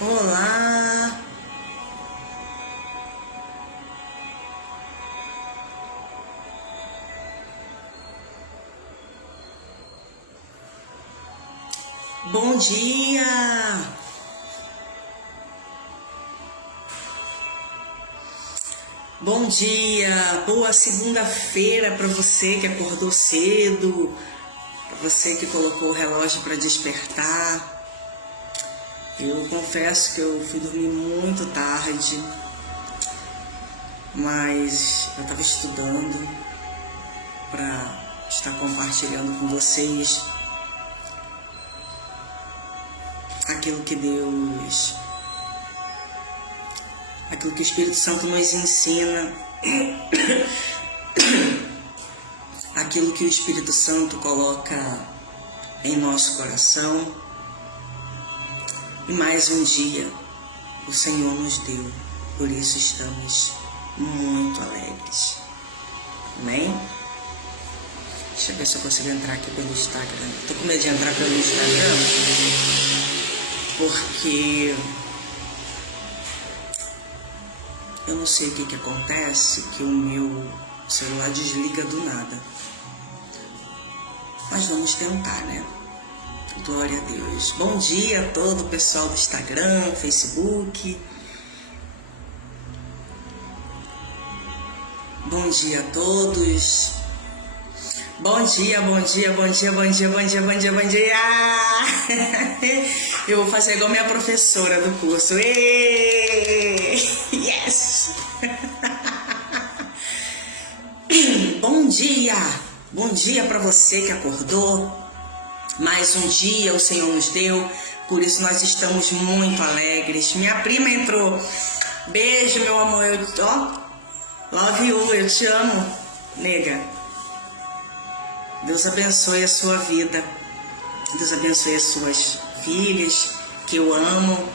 Olá! Bom dia! Bom dia! Boa segunda-feira para você que acordou cedo, para você que colocou o relógio para despertar. Eu confesso que eu fui dormir muito tarde, mas eu estava estudando para estar compartilhando com vocês aquilo que o Espírito Santo nos ensina, aquilo que o Espírito Santo coloca em nosso coração. E mais um dia o Senhor nos deu, por isso estamos muito alegres. Amém? Deixa eu ver se eu consigo entrar aqui pelo Instagram. Tô com medo de entrar pelo Instagram, porque eu não sei o que acontece, que o meu celular desliga do nada. Mas vamos tentar, né? Glória a Deus. Bom dia a todo o pessoal do Instagram, Facebook. Bom dia a todos. Bom dia, bom dia, bom dia, bom dia, bom dia, bom dia, bom dia. Eu vou fazer igual minha professora do curso. Yes! Bom dia! Bom dia para você que acordou. Mais um dia o Senhor nos deu, por isso nós estamos muito alegres. Minha prima entrou. Beijo, meu amor. Love you, eu te amo, nega. Deus abençoe a sua vida. Deus abençoe as suas filhas, que eu amo.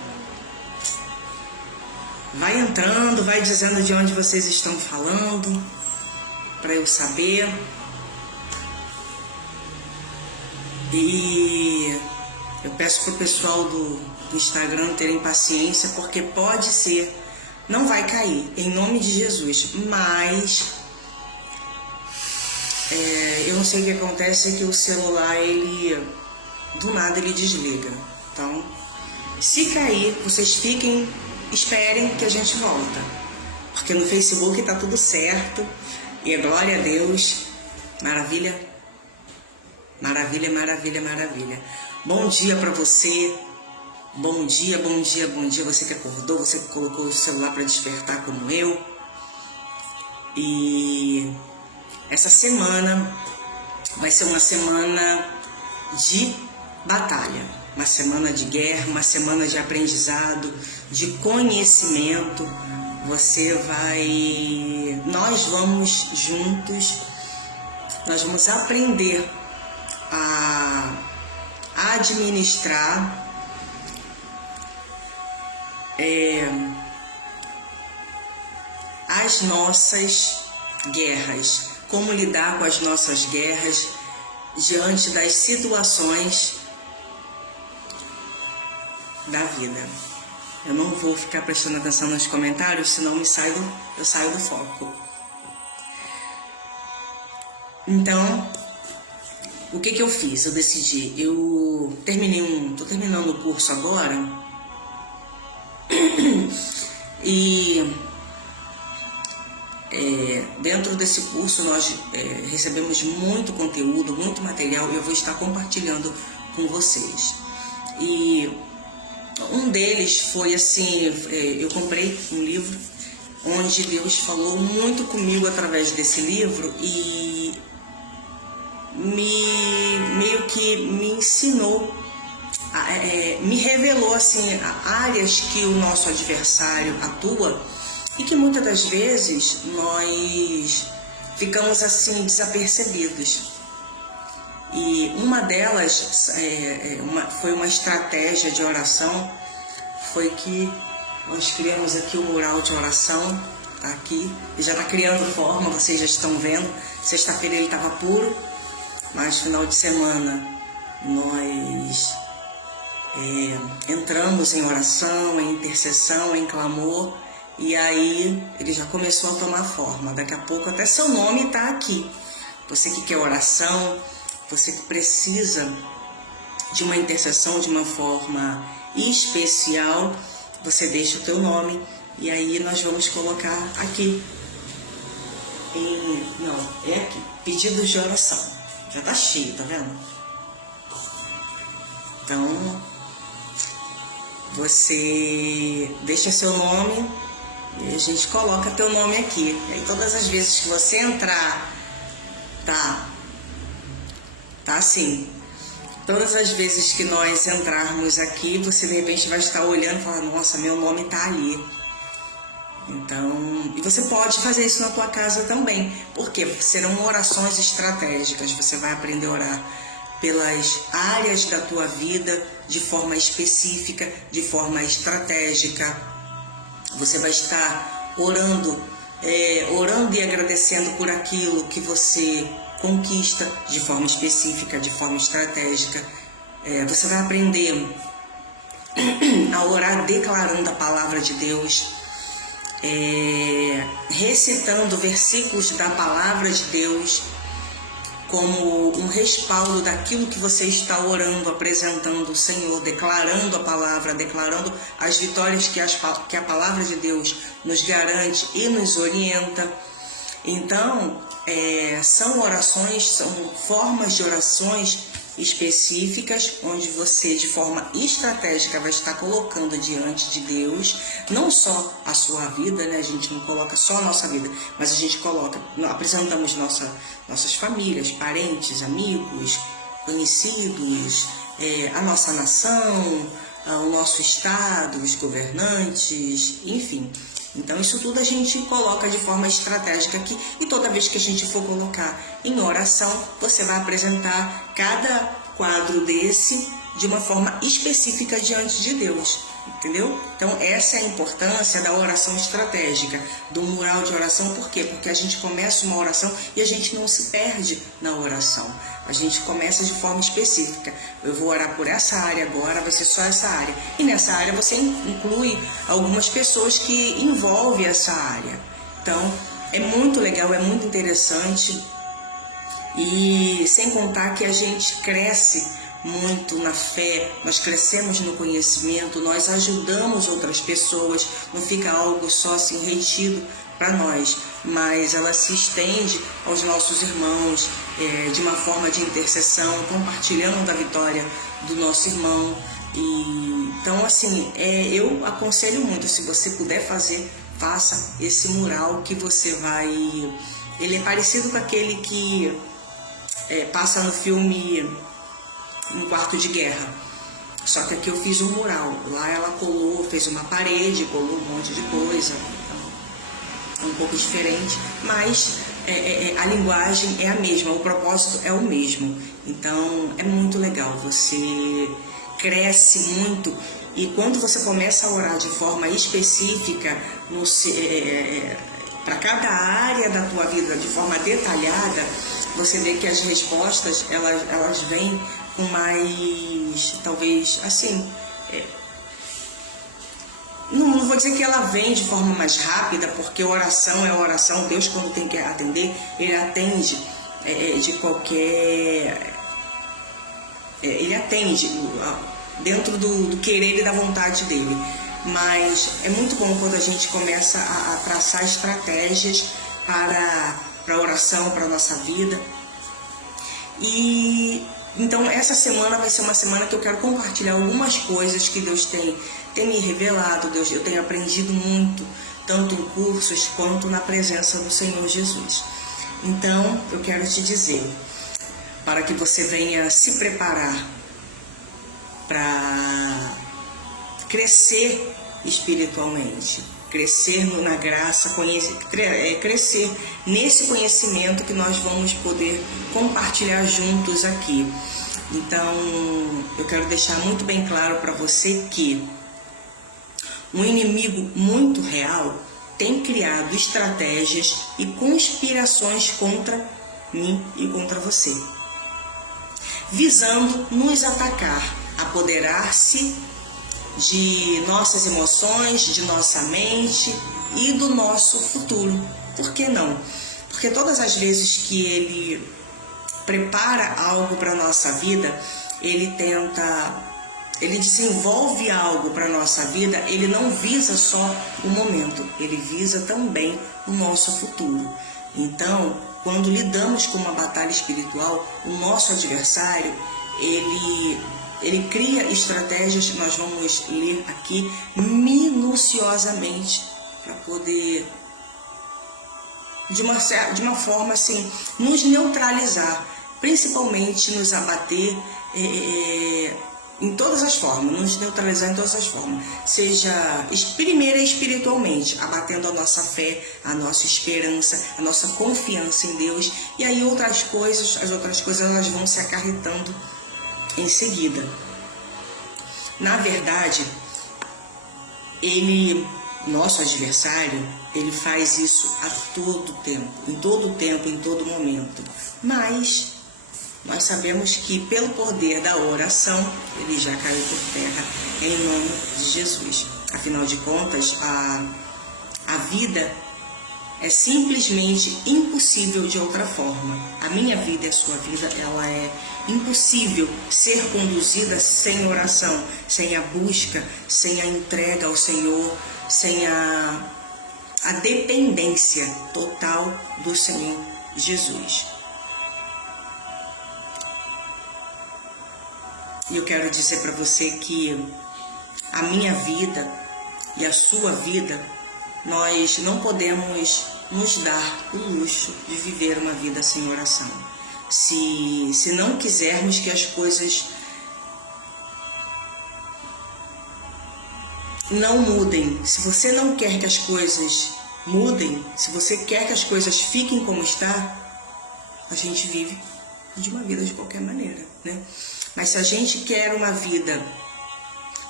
Vai entrando, vai dizendo de onde vocês estão falando, para eu saber. E eu peço pro pessoal do Instagram terem paciência, porque pode ser, não vai cair, em nome de Jesus, mas eu não sei o que acontece, é que o celular, do nada ele desliga. Então, se cair, vocês esperem que a gente volta, porque no Facebook tá tudo certo, e glória a Deus, maravilha. Maravilha, maravilha, maravilha. Bom dia para você. Bom dia, bom dia, bom dia. Você que acordou, você que colocou o celular para despertar como eu. E essa semana vai ser uma semana de batalha, uma semana de guerra, uma semana de aprendizado, de conhecimento. Nós vamos juntos, nós vamos aprender a administrar as nossas guerras, como lidar com as nossas guerras diante das situações da vida. Eu não vou ficar prestando atenção nos comentários, senão eu saio do foco. Então, o que eu fiz? Eu decidi, tô terminando o curso agora, e dentro desse curso nós recebemos muito conteúdo, muito material, e eu vou estar compartilhando com vocês. E um deles foi assim, eu comprei um livro onde Deus falou muito comigo através desse livro, e meio que me ensinou, me revelou assim áreas que o nosso adversário atua e que muitas das vezes nós ficamos assim desapercebidos. E uma delas foi uma estratégia de oração, foi que nós criamos aqui o mural de oração, aqui, e já está criando forma, vocês já estão vendo. Sexta-feira ele estava puro, mas final de semana nós entramos em oração, em intercessão, em clamor, e aí ele já começou a tomar forma. Daqui a pouco até seu nome está aqui. Você que quer oração, você que precisa de uma intercessão de uma forma especial, você deixa o teu nome e aí nós vamos colocar aqui. É aqui, pedidos de oração. Já tá cheio, tá vendo? Então, você deixa seu nome e a gente coloca teu nome aqui. E aí todas as vezes que você entrar, tá assim. Todas as vezes que nós entrarmos aqui, você de repente vai estar olhando e falar, nossa, meu nome tá ali. Então, e você pode fazer isso na tua casa também. Por quê? Porque serão orações estratégicas. Você vai aprender a orar pelas áreas da tua vida de forma específica, de forma estratégica. Você vai estar orando e agradecendo por aquilo que você conquista de forma específica, de forma estratégica. Você vai aprender a orar declarando a palavra de Deus, recitando versículos da palavra de Deus como um respaldo daquilo que você está orando, apresentando o Senhor, declarando a palavra, declarando as vitórias que a palavra de Deus nos garante e nos orienta. Então, são orações, são formas de orações específicas, onde você, de forma estratégica, vai estar colocando diante de Deus, não só a sua vida, né? A gente não coloca só a nossa vida, mas a gente apresentamos nossas famílias, parentes, amigos, conhecidos, a nossa nação, o nosso estado, os governantes, enfim. Então isso tudo a gente coloca de forma estratégica aqui, e toda vez que a gente for colocar em oração, você vai apresentar cada quadro desse de uma forma específica diante de Deus, entendeu? Então essa é a importância da oração estratégica, do mural de oração. Por quê? Porque a gente começa uma oração e a gente não se perde na oração. A gente começa de forma específica. Eu vou orar por essa área agora, vai ser só essa área. E nessa área você inclui algumas pessoas que envolvem essa área. Então, é muito legal, é muito interessante. E sem contar que a gente cresce muito na fé, nós crescemos no conhecimento, nós ajudamos outras pessoas, não fica algo só assim retido para nós, mas ela se estende aos nossos irmãos de uma forma de intercessão, compartilhando da vitória do nosso irmão. E então assim, eu aconselho muito, se você puder fazer, faça esse mural que você vai... Ele é parecido com aquele que passa no filme Um Quarto de Guerra, só que aqui eu fiz um mural. Lá ela fez uma parede, colou um monte de coisa, um pouco diferente, mas a linguagem é a mesma, o propósito é o mesmo. Então é muito legal, você cresce muito, e quando você começa a orar de forma específica para cada área da tua vida, de forma detalhada, você vê que as respostas elas vêm com mais, talvez assim, não vou dizer que ela vem de forma mais rápida, porque oração é oração. Deus, quando tem que atender, ele atende de qualquer... ele atende dentro do querer e da vontade dele. Mas é muito bom quando a gente começa a traçar estratégias para a oração, para a nossa vida. E então essa semana vai ser uma semana que eu quero compartilhar algumas coisas que Deus tem me revelado. Eu tenho aprendido muito, tanto em cursos quanto na presença do Senhor Jesus. Então eu quero te dizer, para que você venha se preparar para crescer espiritualmente, crescer na graça, crescer nesse conhecimento que nós vamos poder compartilhar juntos aqui. Então, eu quero deixar muito bem claro para você que um inimigo muito real tem criado estratégias e conspirações contra mim e contra você, visando nos atacar apoderar-se de nossas emoções, de nossa mente e do nosso futuro. Por que não? Porque todas as vezes que ele prepara algo para a nossa vida, ele desenvolve algo para a nossa vida, ele não visa só o momento, ele visa também o nosso futuro. Então, quando lidamos com uma batalha espiritual, o nosso adversário, ele cria estratégias, nós vamos ler aqui minuciosamente, para poder, de uma forma assim, nos neutralizar, principalmente nos abater em todas as formas, nos neutralizar em todas as formas. Seja, primeiro espiritualmente, abatendo a nossa fé, a nossa esperança, a nossa confiança em Deus, e aí as outras coisas elas vão se acarretando em seguida. Na verdade, nosso adversário, ele faz isso a todo tempo, em todo momento. Mas nós sabemos que pelo poder da oração, ele já caiu por terra em nome de Jesus. Afinal de contas, a vida é simplesmente impossível de outra forma. A minha vida e a sua vida, ela é impossível ser conduzida sem oração, sem a busca, sem a entrega ao Senhor, sem a dependência total do Senhor Jesus. E eu quero dizer para você que a minha vida e a sua vida, nós não podemos nos dar o luxo de viver uma vida sem oração. Se não quisermos que as coisas não mudem, se você não quer que as coisas mudem, se você quer que as coisas fiquem como está, a gente vive de uma vida de qualquer maneira, né? Mas se a gente quer uma vida,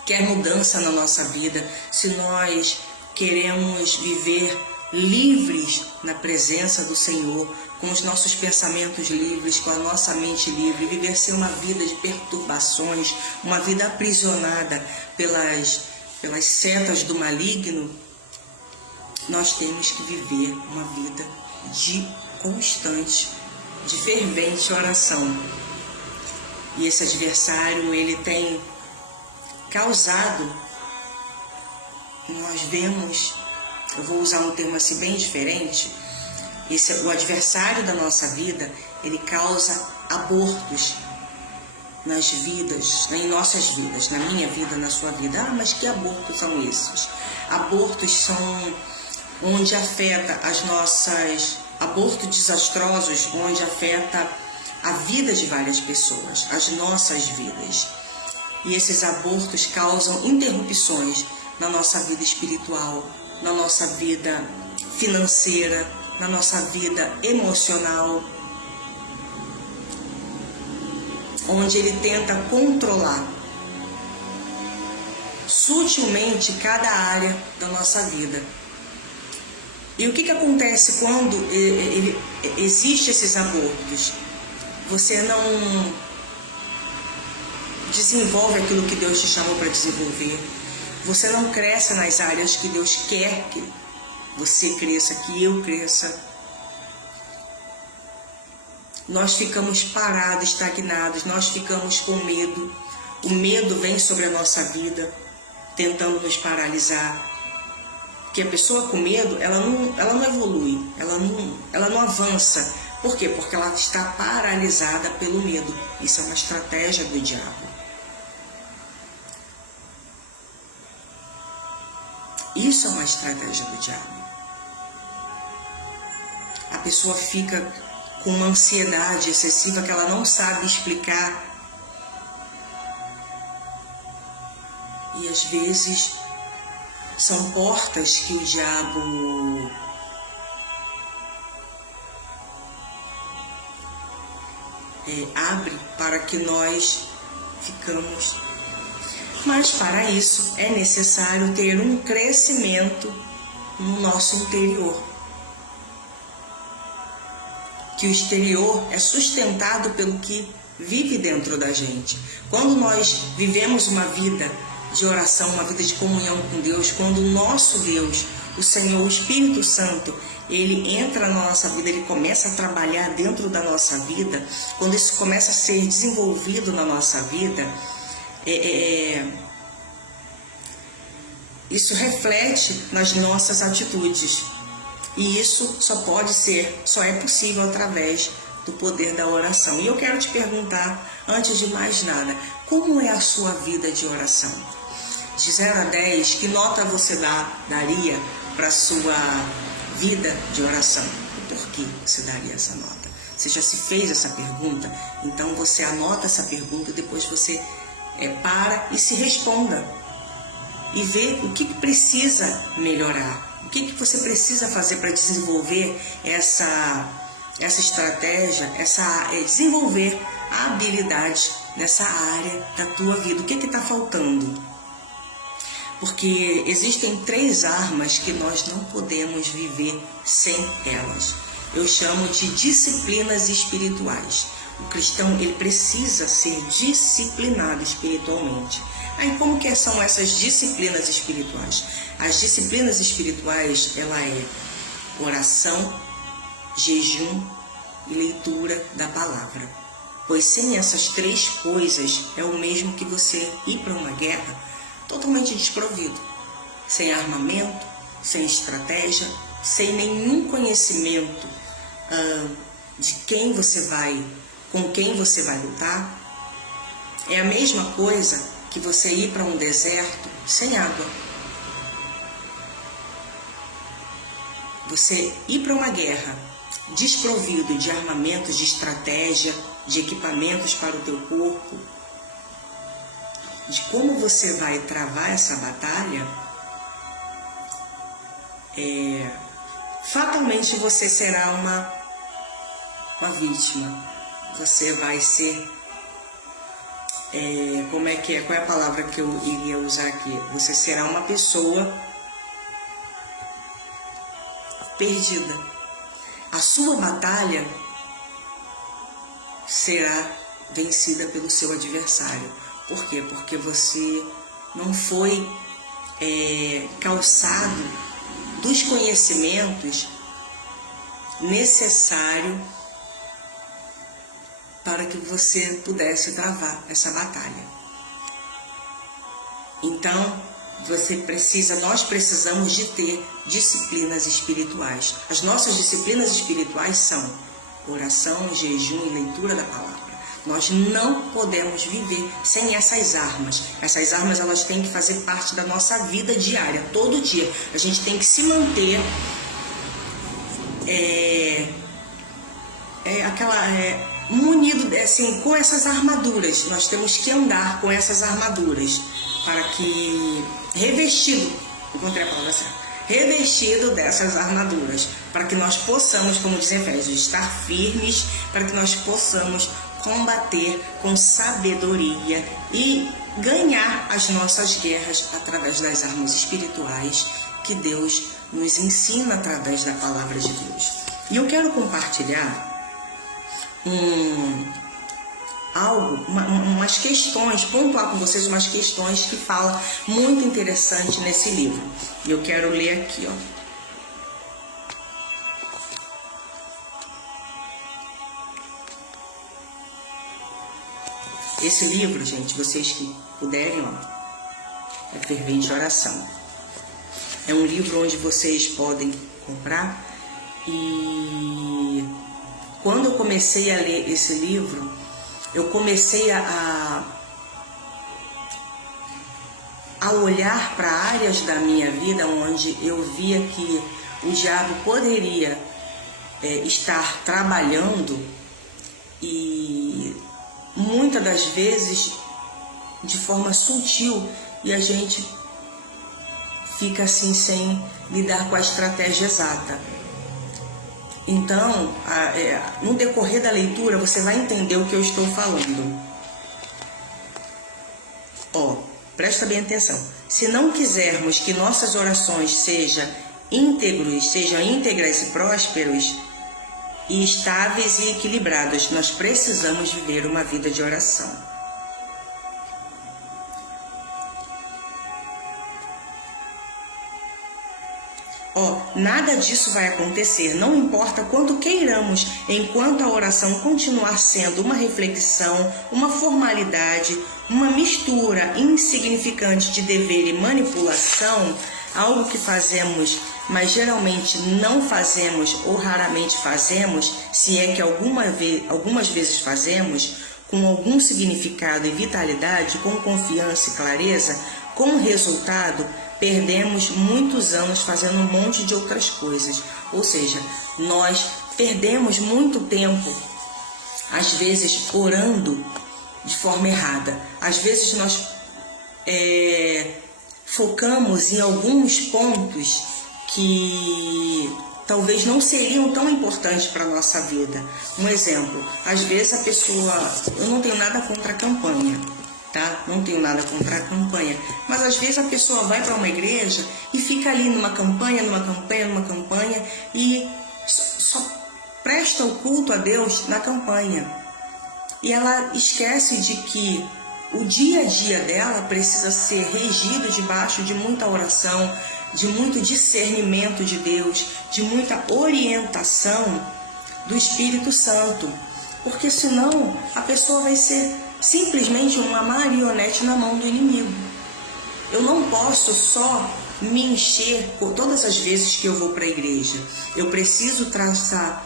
quer mudança na nossa vida, se nós queremos viver livres na presença do Senhor, com os nossos pensamentos livres, com a nossa mente livre, viver sem uma vida de perturbações, uma vida aprisionada pelas setas do maligno, nós temos que viver uma vida de constante, de fervente oração. E esse adversário, ele tem causado, nós vemos, eu vou usar um termo assim bem diferente, o adversário da nossa vida, ele causa abortos nas vidas, em nossas vidas, na minha vida, na sua vida. Ah, mas que abortos são esses? Abortos são onde afeta abortos desastrosos, onde afeta a vida de várias pessoas, as nossas vidas. E esses abortos causam interrupções na nossa vida espiritual, na nossa vida financeira, na nossa vida emocional, onde ele tenta controlar sutilmente cada área da nossa vida. E o que acontece quando existe esses abortos? Você não desenvolve aquilo que Deus te chamou para desenvolver. Você não cresce nas áreas que Deus quer que você cresça, que eu cresça. Nós ficamos parados, estagnados, nós ficamos com medo. O medo vem sobre a nossa vida, tentando nos paralisar. Porque a pessoa com medo, ela não evolui, ela não avança. Por quê? Porque ela está paralisada pelo medo. Isso é uma estratégia do diabo. Isso é uma estratégia do diabo. A pessoa fica com uma ansiedade excessiva que ela não sabe explicar. E às vezes são portas que o diabo abre para que nós ficamos. Mas para isso é necessário ter um crescimento no nosso interior. Que o exterior é sustentado pelo que vive dentro da gente. Quando nós vivemos uma vida de oração, uma vida de comunhão com Deus, quando o nosso Deus, o Senhor, o Espírito Santo, ele entra na nossa vida, ele começa a trabalhar dentro da nossa vida, quando isso começa a ser desenvolvido na nossa vida, isso reflete nas nossas atitudes. E isso só é possível através do poder da oração. E eu quero te perguntar, antes de mais nada, como é a sua vida de oração? De 0 a 10, que nota você daria para a sua vida de oração? E por que você daria essa nota? Você já se fez essa pergunta? Então você anota essa pergunta e depois você para e se responda. E vê o que precisa melhorar. O que você precisa fazer para desenvolver essa estratégia, desenvolver a habilidade nessa área da tua vida. O que está faltando? Porque existem 3 armas que nós não podemos viver sem elas. Eu chamo de disciplinas espirituais. O cristão, ele precisa ser disciplinado espiritualmente. Aí como que são essas disciplinas espirituais? As disciplinas espirituais, ela é oração, jejum e leitura da palavra. Pois sem essas 3 coisas, é o mesmo que você ir para uma guerra totalmente desprovido. Sem armamento, sem estratégia, sem nenhum conhecimento de com quem você vai lutar. É a mesma coisa que você ir para um deserto sem água. Você ir para uma guerra desprovido de armamentos, de estratégia, de equipamentos para o teu corpo, de como você vai travar essa batalha, fatalmente você será uma vítima. Você vai ser... qual é a palavra que eu iria usar aqui? Você será uma pessoa perdida. A sua batalha será vencida pelo seu adversário. Por quê? Porque você não foi calçado dos conhecimentos necessários para que você pudesse travar essa batalha. Então, nós precisamos de ter disciplinas espirituais. As nossas disciplinas espirituais são oração, jejum e leitura da palavra. Nós não podemos viver sem essas armas. Essas armas, elas têm que fazer parte da nossa vida diária, todo dia. A gente tem que se manter munido assim, com essas armaduras. Nós temos que andar com essas armaduras para que revestido dessas armaduras, para que nós possamos, como diz Efésios, estar firmes, para que nós possamos combater com sabedoria e ganhar as nossas guerras através das armas espirituais que Deus nos ensina através da palavra de Deus. E eu quero compartilhar umas questões, pontuar com vocês umas questões que falam muito interessante nesse livro. E eu quero ler aqui, ó. Esse livro, gente, vocês que puderem, ó, é Fervente Oração. É um livro onde vocês podem comprar. E quando eu comecei a ler esse livro, eu comecei a olhar para áreas da minha vida onde eu via que o diabo poderia estar trabalhando, e muitas das vezes de forma sutil, e a gente fica assim sem lidar com a estratégia exata. Então, no decorrer da leitura, você vai entender o que eu estou falando. Ó, presta bem atenção. Se não quisermos que nossas orações sejam íntegras e prósperos, e estáveis e equilibrados. Nós precisamos viver uma vida de oração. Nada disso vai acontecer, não importa quanto queiramos, enquanto a oração continuar sendo uma reflexão, uma formalidade, uma mistura insignificante de dever e manipulação, algo que fazemos, mas geralmente não fazemos ou raramente fazemos, se é que algumas vezes fazemos, com algum significado e vitalidade, com confiança e clareza, com resultado, perdemos muitos anos fazendo um monte de outras coisas. Ou seja, nós perdemos muito tempo, às vezes, orando de forma errada. Às vezes nós focamos em alguns pontos que talvez não seriam tão importantes para a nossa vida. Um exemplo, às vezes a pessoa... Eu não tenho nada contra a campanha, tá? Não tenho nada contra a campanha. Mas às vezes a pessoa vai para uma igreja e fica ali numa campanha e só presta o culto a Deus na campanha. E ela esquece de que o dia a dia dela precisa ser regido debaixo de muita oração, de muito discernimento de Deus, de muita orientação do Espírito Santo. Porque senão a pessoa vai ser simplesmente uma marionete na mão do inimigo. Eu não posso só me encher todas as vezes que eu vou para a igreja. Eu preciso traçar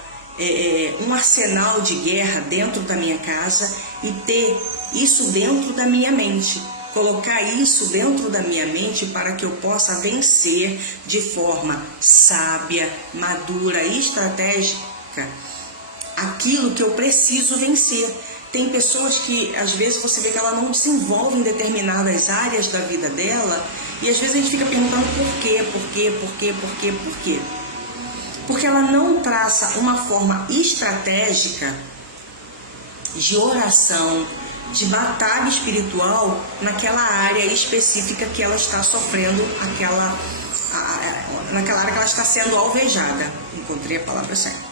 um arsenal de guerra dentro da minha casa e ter isso dentro da minha mente. Colocar isso dentro da minha mente para que eu possa vencer de forma sábia, madura e estratégica aquilo que eu preciso vencer. Tem pessoas que às vezes você vê que ela não desenvolve em determinadas áreas da vida dela e às vezes a gente fica perguntando por quê? Porque ela não traça uma forma estratégica de oração, de batalha espiritual naquela área específica que ela está sofrendo, naquela área que ela está sendo alvejada. Encontrei a palavra certa.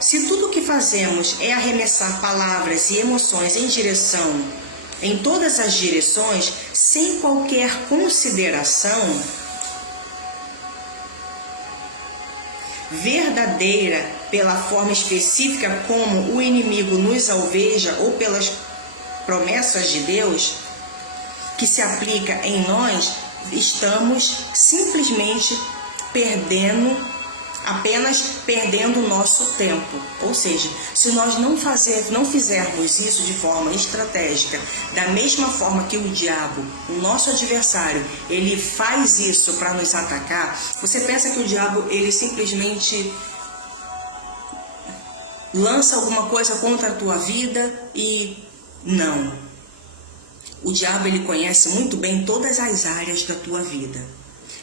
Se tudo que fazemos é arremessar palavras e emoções em todas as direções, sem qualquer consideração verdadeira pela forma específica como o inimigo nos alveja ou pelas promessas de Deus que se aplica em nós, estamos simplesmente apenas perdendo o nosso tempo. Ou seja, se nós não fizermos isso de forma estratégica, da mesma forma que o diabo, o nosso adversário, ele faz isso para nos atacar, você pensa que o diabo, ele simplesmente lança alguma coisa contra a tua vida e não. O diabo, ele conhece muito bem todas as áreas da tua vida.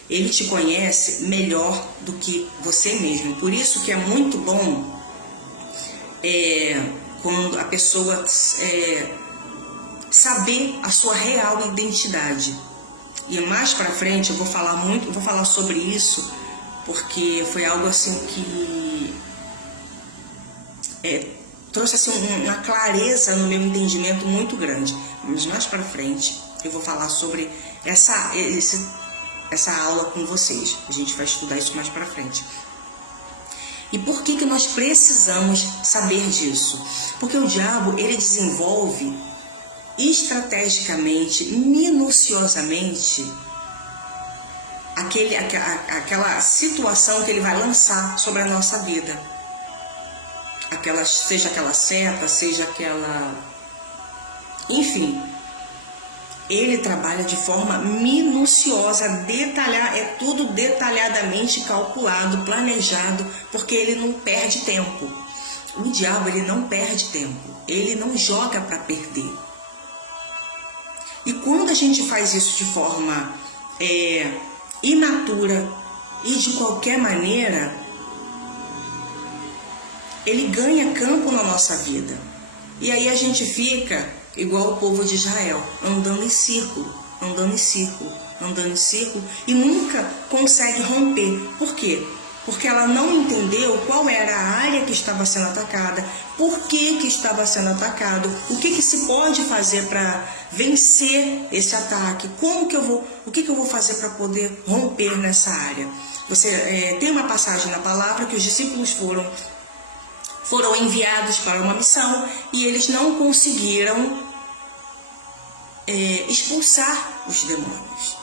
Ele te conhece melhor do que você mesmo. Por isso que é muito bom quando a pessoa saber a sua real identidade. E mais pra frente eu vou falar sobre isso, porque foi algo assim que trouxe assim uma clareza no meu entendimento muito grande. Mas mais pra frente eu vou falar sobre essa aula com vocês. A gente vai estudar isso mais pra frente. E por que nós precisamos saber disso? Porque o diabo, ele desenvolve estrategicamente, minuciosamente, aquela situação que ele vai lançar sobre a nossa vida. Seja aquela seta, seja aquela... Enfim... Ele trabalha de forma minuciosa, é tudo detalhadamente calculado, planejado, porque ele não perde tempo. O diabo, ele não perde tempo, ele não joga para perder. E quando a gente faz isso de forma imatura e de qualquer maneira, ele ganha campo na nossa vida. E aí a gente fica igual o povo de Israel, andando em círculo, e nunca consegue romper. Por quê? porque ela não entendeu qual era a área que estava sendo atacada, por que estava sendo atacado, o que se pode fazer para vencer esse ataque, o que eu vou fazer para poder romper nessa área. Você tem uma passagem na palavra que os discípulos foram enviados para uma missão e eles não conseguiram expulsar os demônios.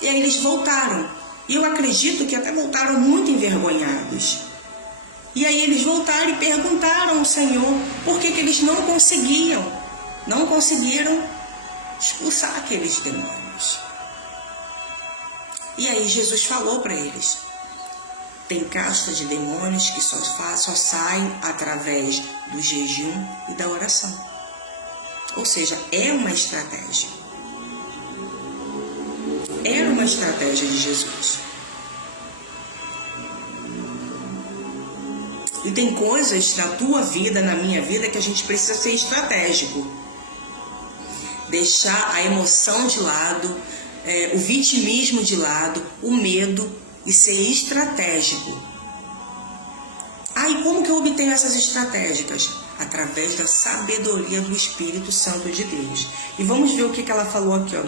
E aí eles voltaram. E eu acredito que até voltaram muito envergonhados. E aí eles voltaram e perguntaram ao Senhor por que eles não conseguiram expulsar aqueles demônios. E aí Jesus falou para eles: tem casta de demônios que só saem através do jejum e da oração. Ou seja, é uma estratégia. Era uma estratégia de Jesus. E tem coisas na tua vida, na minha vida, que a gente precisa ser estratégico. Deixar a emoção de lado, o vitimismo de lado, o medo, e ser estratégico. E como que eu obtenho essas estratégias? Através da sabedoria do Espírito Santo de Deus. E vamos ver o que ela falou aqui, ó.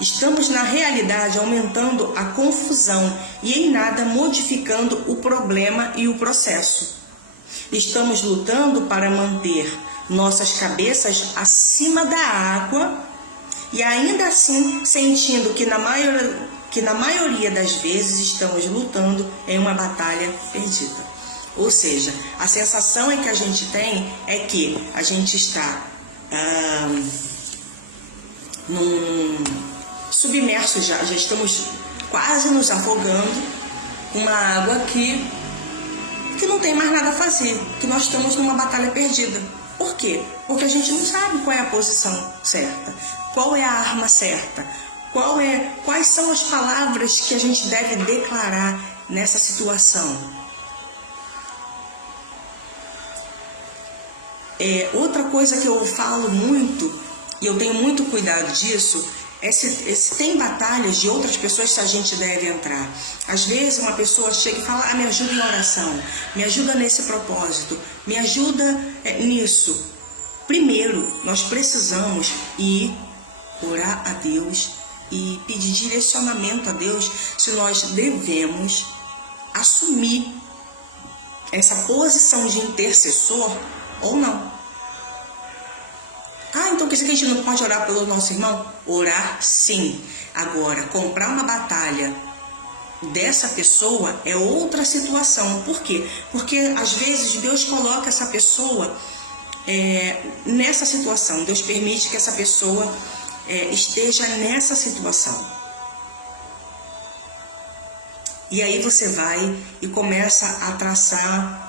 Estamos, na realidade, aumentando a confusão e em nada modificando o problema e o processo. Estamos lutando para manter nossas cabeças acima da água e ainda assim sentindo que na maioria das vezes estamos lutando em uma batalha perdida. Ou seja, a sensação que a gente tem é que a gente está submerso, já estamos quase nos afogando com uma água que não tem mais nada a fazer, que nós estamos numa batalha perdida. Por quê? Porque a gente não sabe qual é a posição certa, qual é a arma certa, quais são as palavras que a gente deve declarar nessa situação. Outra coisa que eu falo muito, e eu tenho muito cuidado disso, se tem batalhas de outras pessoas que a gente deve entrar. Às vezes uma pessoa chega e fala: me ajuda em oração, me ajuda nesse propósito, me ajuda nisso. Primeiro, nós precisamos ir orar a Deus e pedir direcionamento a Deus se nós devemos assumir essa posição de intercessor ou não. Então quer dizer que a gente não pode orar pelo nosso irmão? Orar sim. Agora, comprar uma batalha dessa pessoa é outra situação. Por quê? Porque às vezes Deus coloca essa pessoa nessa situação. Deus permite que essa pessoa esteja nessa situação. E aí você vai e começa a traçar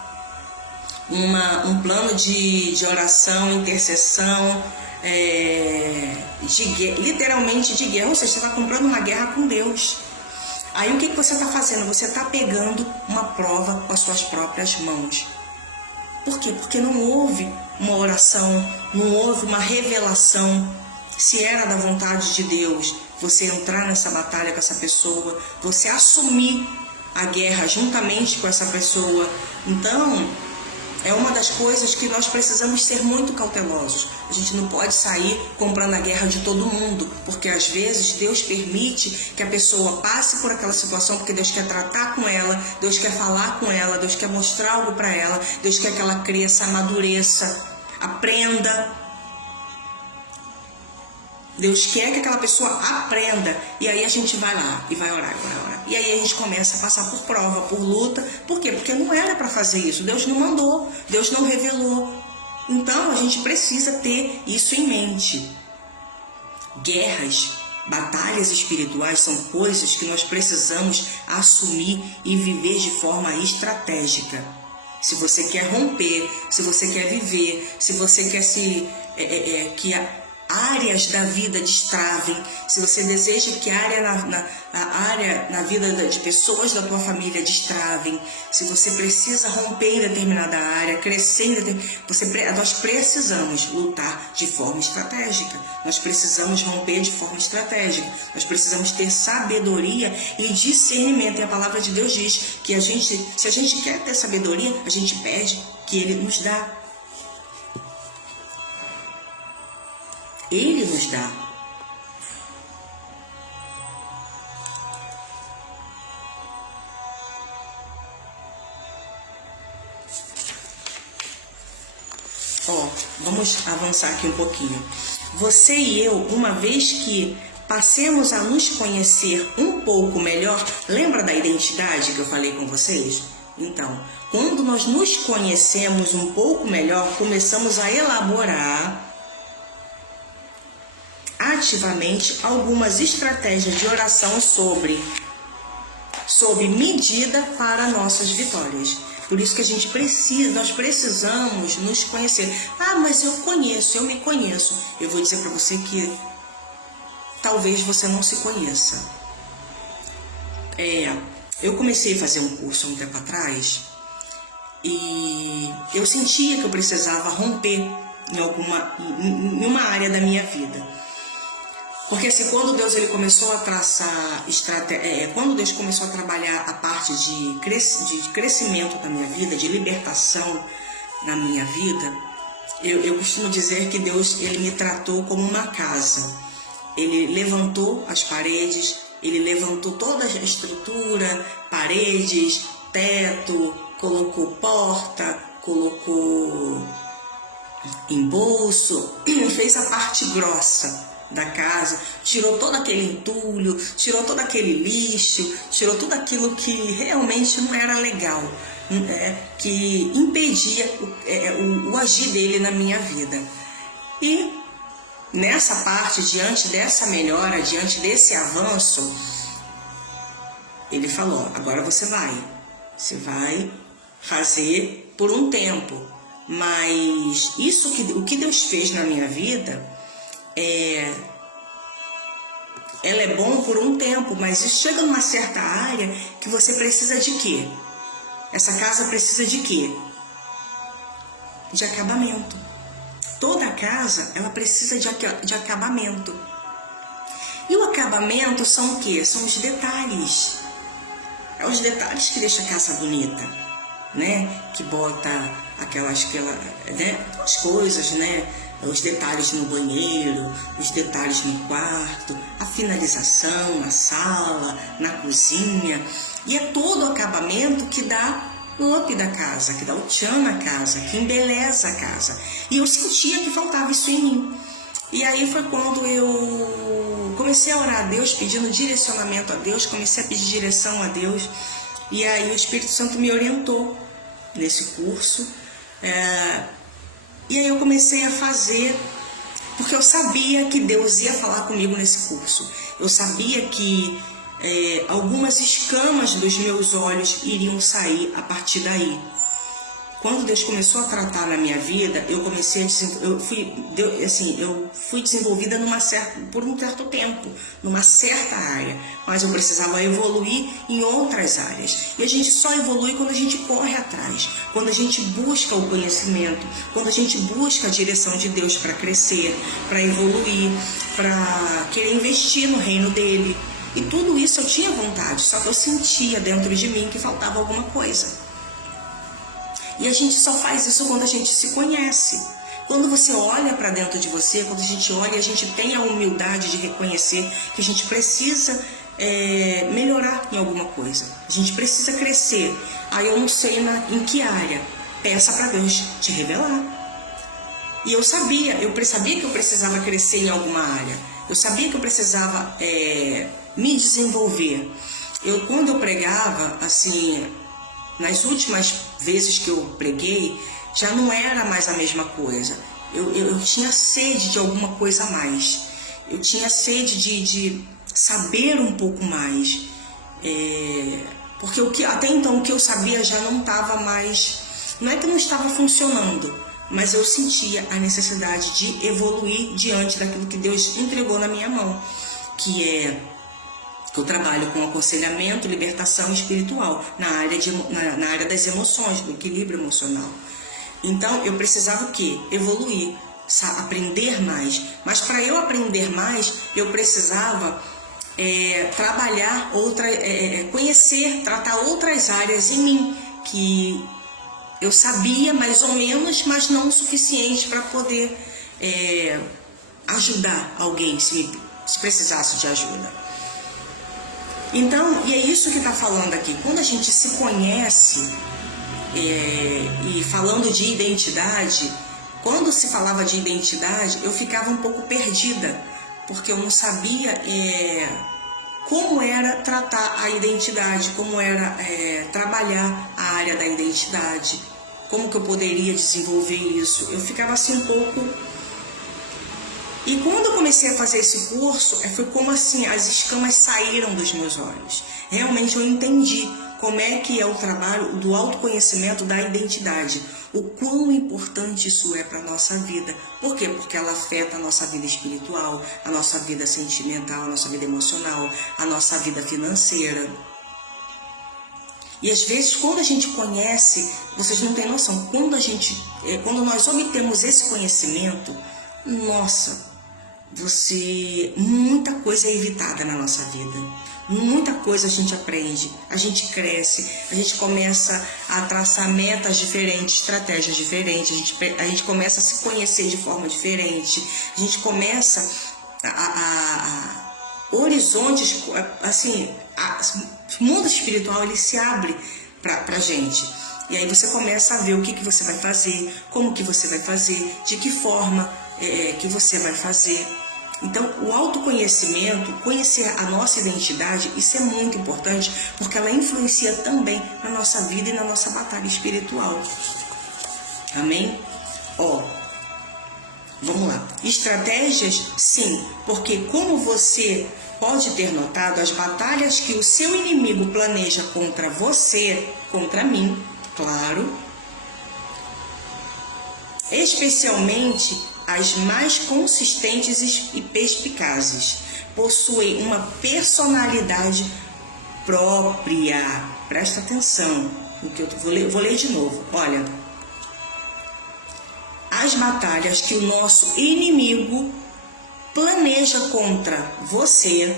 um plano de oração, intercessão, literalmente de guerra. Ou seja, você está comprando uma guerra com Deus. Aí o que você está fazendo? Você está pegando uma prova com as suas próprias mãos. Por quê? Porque não houve uma oração, não houve uma revelação. Se era da vontade de Deus você entrar nessa batalha com essa pessoa, você assumir a guerra juntamente com essa pessoa. Então, é uma das coisas que nós precisamos ser muito cautelosos. A gente não pode sair comprando a guerra de todo mundo, porque às vezes Deus permite que a pessoa passe por aquela situação, porque Deus quer tratar com ela, Deus quer falar com ela, Deus quer mostrar algo para ela, Deus quer que ela cresça, amadureça, aprenda. Deus quer que aquela pessoa aprenda. E aí a gente vai lá e vai orar. E aí a gente começa a passar por prova, por luta. Por quê? Porque não era para fazer isso. Deus não mandou, Deus não revelou. Então a gente precisa ter isso em mente. Guerras, batalhas espirituais são coisas que nós precisamos assumir e viver de forma estratégica. Se você quer romper, se você quer viver, se você quer que áreas da vida destravem, se você deseja que a área na vida de pessoas da tua família destravem, se você precisa romper em determinada área, crescer em nós precisamos lutar de forma estratégica, nós precisamos romper de forma estratégica, nós precisamos ter sabedoria e discernimento. E a palavra de Deus diz que se a gente quer ter sabedoria, a gente pede que Ele nos dá. Ele nos dá. Vamos avançar aqui um pouquinho. Você e eu, uma vez que passemos a nos conhecer um pouco melhor, lembra da identidade que eu falei com vocês? Então, quando nós nos conhecemos um pouco melhor, começamos a elaborar ativamente algumas estratégias de oração sob medida para nossas vitórias. Por isso que nós precisamos nos conhecer. Mas eu me conheço. Eu vou dizer para você que talvez você não se conheça. Eu comecei a fazer um curso há um tempo atrás e eu sentia que eu precisava romper em uma área da minha vida. Porque assim, quando Deus começou a traçar quando Deus começou a trabalhar a parte de crescimento da minha vida, de libertação na minha vida, eu costumo dizer que Deus me tratou como uma casa. Ele levantou as paredes, Ele levantou toda a estrutura, paredes, teto, colocou porta, colocou embolso, fez a parte grossa da casa, tirou todo aquele entulho, tirou todo aquele lixo, tirou tudo aquilo que realmente não era legal, que impedia o agir dele na minha vida. E nessa parte, diante dessa melhora, diante desse avanço, ele falou: agora você vai fazer por um tempo, mas o que Deus fez na minha vida ela é bom por um tempo, mas chega numa certa área que você precisa de quê? Essa casa precisa de quê? De acabamento. Toda casa, ela precisa de acabamento. E o acabamento são o quê? São os detalhes. É os detalhes que deixam a casa bonita, né? Que bota aquelas coisas, né? Os detalhes no banheiro, os detalhes no quarto, a finalização na sala, na cozinha. E é todo o acabamento que dá o up da casa, que dá o tchan na casa, que embeleza a casa. E eu sentia que faltava isso em mim. E aí foi quando eu comecei a orar a Deus, pedindo direcionamento a Deus, comecei a pedir direção a Deus. E aí o Espírito Santo me orientou nesse curso. E aí eu comecei a fazer, porque eu sabia que Deus ia falar comigo nesse curso. Eu sabia que algumas escamas dos meus olhos iriam sair a partir daí. Quando Deus começou a tratar na minha vida, eu fui desenvolvida por um certo tempo, numa certa área, mas eu precisava evoluir em outras áreas. E a gente só evolui quando a gente corre atrás, quando a gente busca o conhecimento, quando a gente busca a direção de Deus para crescer, para evoluir, para querer investir no reino dele. E tudo isso eu tinha vontade, só que eu sentia dentro de mim que faltava alguma coisa. E a gente só faz isso quando a gente se conhece. Quando você olha para dentro de você, quando a gente olha, a gente tem a humildade de reconhecer que a gente precisa melhorar em alguma coisa. A gente precisa crescer. Aí eu não sei em que área. Peça para Deus te revelar. E eu sabia que eu precisava crescer em alguma área. Eu sabia que eu precisava me desenvolver. Quando eu pregava, assim, nas últimas vezes que eu preguei, já não era mais a mesma coisa. Eu tinha sede de alguma coisa a mais. Eu tinha sede de saber um pouco mais. Porque até então o que eu sabia já não estava mais... Não é que não estava funcionando, mas eu sentia a necessidade de evoluir diante daquilo que Deus entregou na minha mão, que eu trabalho com aconselhamento, libertação espiritual na área das emoções, do equilíbrio emocional. Então eu precisava o quê? Evoluir, aprender mais. Mas para eu aprender mais, eu precisava trabalhar conhecer, tratar outras áreas em mim que eu sabia mais ou menos, mas não o suficiente para poder ajudar alguém se precisasse de ajuda. Então, e é isso que está falando aqui. Quando a gente se conhece, e falando de identidade, quando se falava de identidade, eu ficava um pouco perdida, porque eu não sabia como era tratar a identidade, como era trabalhar a área da identidade, como que eu poderia desenvolver isso. Eu ficava assim um pouco... E quando eu comecei a fazer esse curso, foi como assim, as escamas saíram dos meus olhos. Realmente eu entendi como é que é o trabalho do autoconhecimento da identidade. O quão importante isso é para a nossa vida. Por quê? Porque ela afeta a nossa vida espiritual, a nossa vida sentimental, a nossa vida emocional, a nossa vida financeira. E às vezes, quando a gente conhece, vocês não têm noção, quando nós obtemos esse conhecimento, nossa, muita coisa é evitada na nossa vida. Muita coisa a gente aprende, a gente cresce, a gente começa a traçar metas diferentes, estratégias diferentes, a gente começa a se conhecer de forma diferente, a gente começa horizontes, assim, o mundo espiritual ele se abre pra gente. E aí você começa a ver o que você vai fazer, como que você vai fazer, de que forma que você vai fazer. Então, o autoconhecimento, conhecer a nossa identidade, isso é muito importante, porque ela influencia também na nossa vida e na nossa batalha espiritual. Amém? Vamos lá. Estratégias, sim, porque como você pode ter notado, as batalhas que o seu inimigo planeja contra você, contra mim, claro, especialmente as mais consistentes e perspicazes, possuem uma personalidade própria. Presta atenção no que eu vou ler de novo. Olha, as batalhas que o nosso inimigo planeja contra você,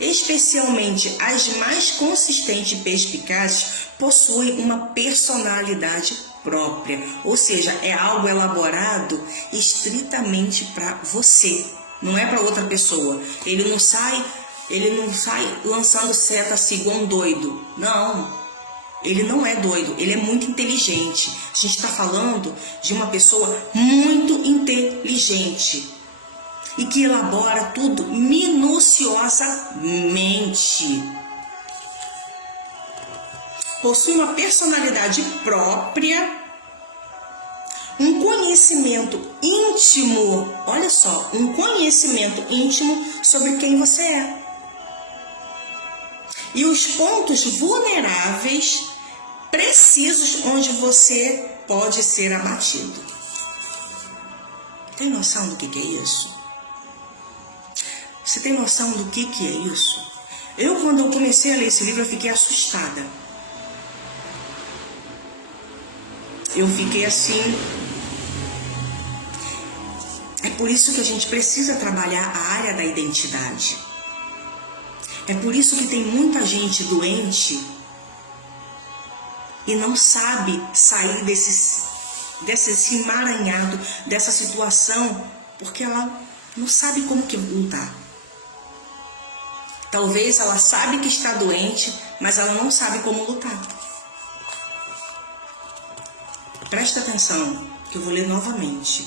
especialmente as mais consistentes e perspicazes, possuem uma personalidade própria, ou seja, é algo elaborado estritamente para você, não é para outra pessoa. Ele não sai lançando seta assim igual um doido. Não, ele não é doido, ele é muito inteligente. A gente está falando de uma pessoa muito inteligente e que elabora tudo minuciosamente. Possui uma personalidade própria, um conhecimento íntimo, olha só, um conhecimento íntimo sobre quem você é. E os pontos vulneráveis, precisos, onde você pode ser abatido. Tem noção do que é isso? Você tem noção do que é isso? Quando eu comecei a ler esse livro, eu fiquei assustada. Eu fiquei assim. É por isso que a gente precisa trabalhar a área da identidade. É por isso que tem muita gente doente e não sabe sair desse emaranhado, dessa situação, porque ela não sabe como que lutar. Talvez ela sabe que está doente, mas ela não sabe como lutar. Presta atenção, que eu vou ler novamente.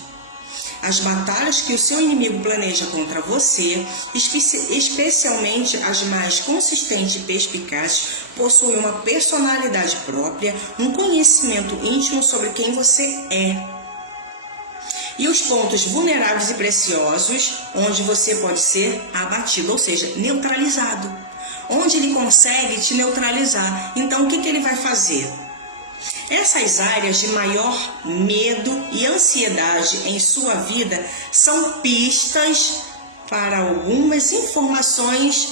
As batalhas que o seu inimigo planeja contra você, especialmente as mais consistentes e perspicazes, possuem uma personalidade própria, um conhecimento íntimo sobre quem você é. E os pontos vulneráveis e preciosos, onde você pode ser abatido, ou seja, neutralizado. Onde ele consegue te neutralizar. Então, o que ele vai fazer? Essas áreas de maior medo e ansiedade em sua vida são pistas para algumas informações